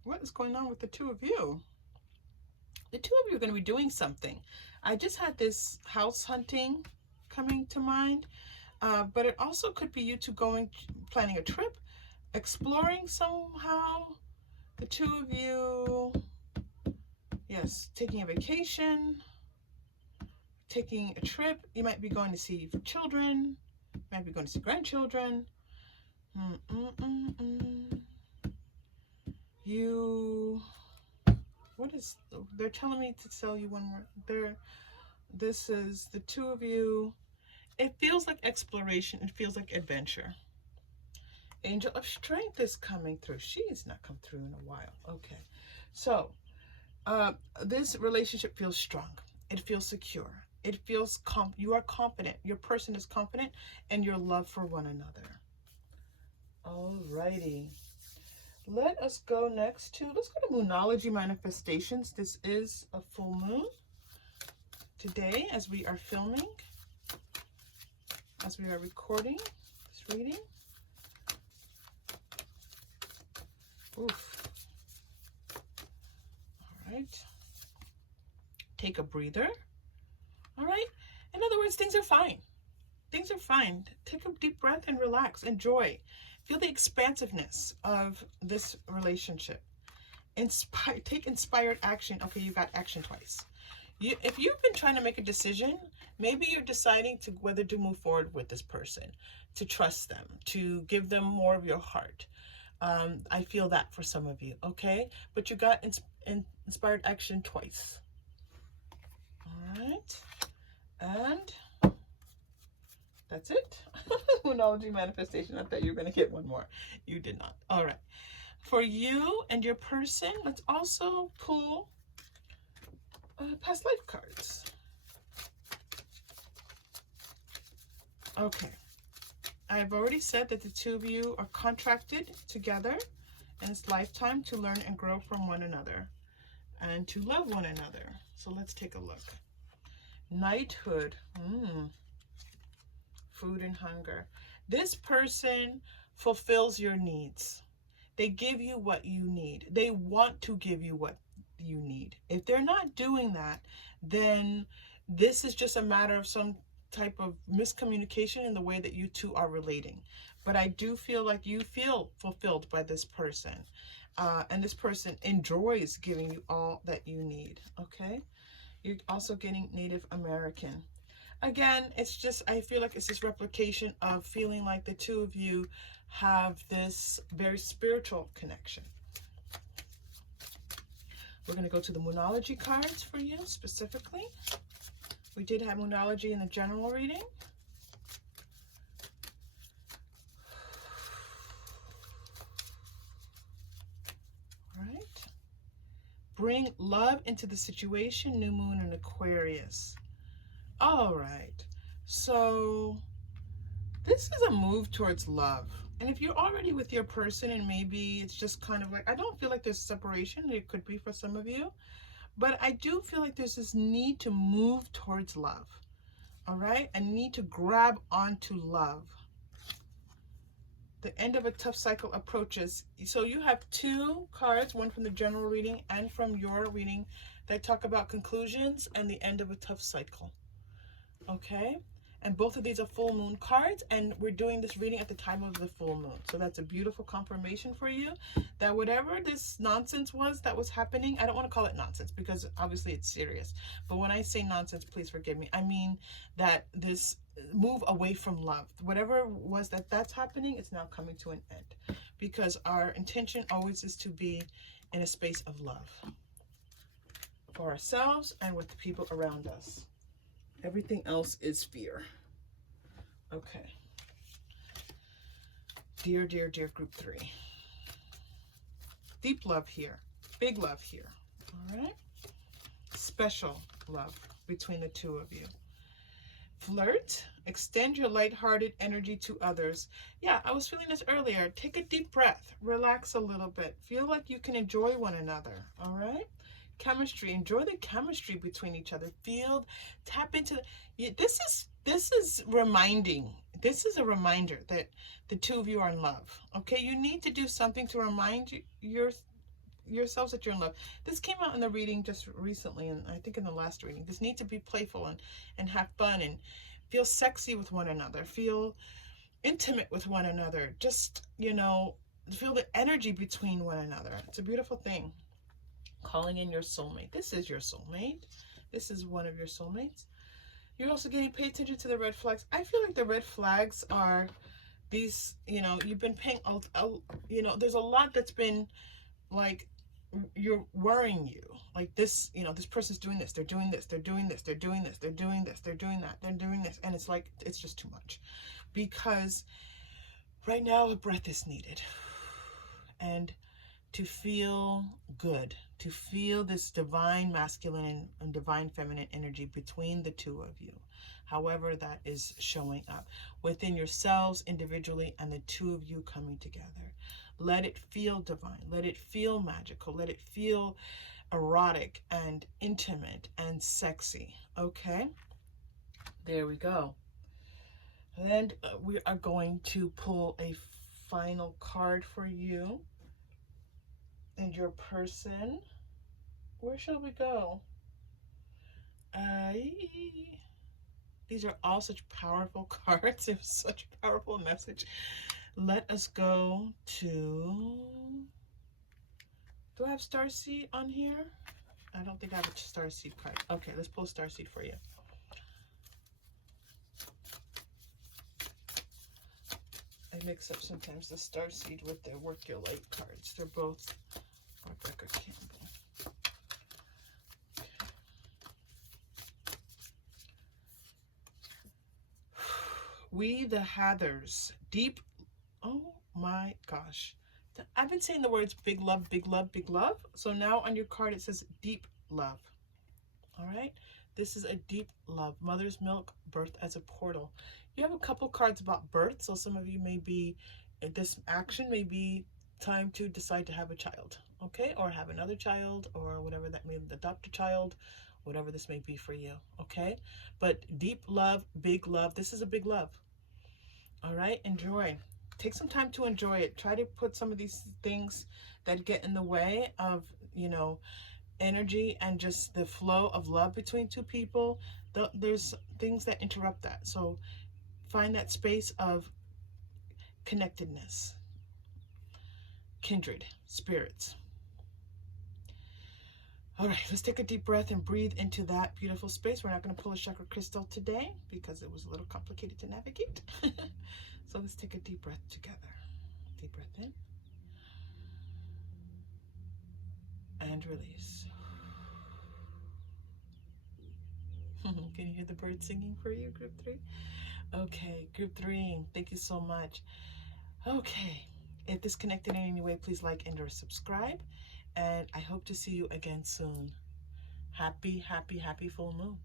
What is going on with the two of you? The two of you are going to be doing something. I just had this house hunting coming to mind, but it also could be you two planning a trip, exploring somehow. The two of you, yes, taking a vacation, taking a trip. You might be going to see children, you might be going to see grandchildren. You, they're telling me to tell you one more. This is the two of you. It feels like exploration. It feels like adventure. Angel of Strength is coming through. She's not come through in a while. Okay. So, this relationship feels strong. It feels secure. It feels you are confident. Your person is confident in your love for one another. Alrighty. Let us go next to, let's go to Moonology Manifestations. This is a full moon today as we are filming, as we are recording this reading. Oof. All right. Take a breather. All right. In other words, things are fine. Things are fine. Take a deep breath and relax. Enjoy. Feel the expansiveness of this relationship. Take inspired action. Okay, you got action twice. If you've been trying to make a decision, maybe you're deciding to whether to move forward with this person, to trust them, to give them more of your heart. I feel that for some of you, okay? But you got inspired action twice. All right. And that's it. Moonology Manifestation. I thought you were going to get one more. You did not. All right. For you and your person, let's also pull past life cards. Okay. I've already said that the two of you are contracted together in this lifetime to learn and grow from one another and to love one another. So let's take a look. Knighthood. Food and hunger. This person fulfills your needs. They give you what you need. They want to give you what you need. If they're not doing that, then this is just a matter of some type of miscommunication in the way that you two are relating. But I do feel like you feel fulfilled by this person. And this person enjoys giving you all that you need. Okay? You're also getting Native American. Again, it's just, I feel like it's this replication of feeling like the two of you have this very spiritual connection. We're going to go to the Moonology cards for you specifically. We did have Moonology in the general reading. All right. Bring love into the situation, new moon in Aquarius. All right. So this is a move towards love. And if you're already with your person and maybe it's just kind of like, I don't feel like there's separation. It could be for some of you. But I do feel like there's this need to move towards love. All right? A need to grab onto love. The end of a tough cycle approaches. So you have two cards, one from the general reading and from your reading, that talk about conclusions and the end of a tough cycle. Okay? And both of these are full moon cards, and we're doing this reading at the time of the full moon. So that's a beautiful confirmation for you that whatever this nonsense was that was happening, I don't want to call it nonsense because obviously it's serious. But when I say nonsense, please forgive me. I mean that this move away from love, whatever was that's happening, it's now coming to an end. Because our intention always is to be in a space of love for ourselves and with the people around us. Everything else is fear. Okay. Dear, dear, dear group 3. Deep love here. Big love here. All right. Special love between the two of you. Flirt. Extend your lighthearted energy to others. Yeah, I was feeling this earlier. Take a deep breath. Relax a little bit. Feel like you can enjoy one another. All right. Chemistry. Enjoy the chemistry between each other. Tap into this is reminding. This is a reminder that the two of you are in love. Okay, you need to do something to remind yourselves that you're in love. This came out in the reading just recently, and I think in the last reading. This need to be playful and have fun and feel sexy with one another. Feel intimate with one another. Just, feel the energy between one another. It's a beautiful thing. Calling in your soulmate. This is your soulmate. This is one of your soulmates. You're also getting, pay attention to the red flags. I feel like the red flags are these, you've been paying, there's a lot that's been like you're worrying you. Like this, you know, this person's doing this, they're doing this, they're doing this, they're doing this, they're doing this, they're doing that, they're doing this. And it's like, it's just too much. Because right now a breath is needed. And to feel good, to feel this divine masculine and divine feminine energy between the two of you, however that is showing up within yourselves individually and the two of you coming together. Let it feel divine, let it feel magical, let it feel erotic and intimate and sexy. Okay, there we go. And we are going to pull a final card for you and your person. Where shall we go? These are all such powerful cards. It was such a powerful message. Let us go to... Do I have Starseed on here? I don't think I have a Starseed card. Okay, let's pull Starseed for you. I mix up sometimes the Starseed with the Work Your Light cards. They're both Rebecca Campbell. We the Hathers. Deep... Oh my gosh. I've been saying the words big love, big love, big love. So now on your card it says deep love. All right. This is a deep love. Mother's milk, birth as a portal. You have a couple cards about birth. So some of you may be, this action may be time to decide to have a child. Okay. Or have another child or whatever that may, adopt a child, whatever this may be for you. Okay. But deep love, big love. This is a big love. All right. Enjoy. Take some time to enjoy it. Try to put some of these things that get in the way of, you know, energy and just the flow of love between two people. There's things that interrupt that. So find that space of connectedness, kindred spirits. All right, let's take a deep breath and breathe into that beautiful space. We're not going to pull a chakra crystal today because it was a little complicated to navigate. So let's take a deep breath together. Deep breath in and release. Can you hear the birds singing for you, group 3? Okay, group 3, thank you so much. Okay, if this connected in any way, please like and or subscribe. And I hope to see you again soon. Happy, happy, happy full moon.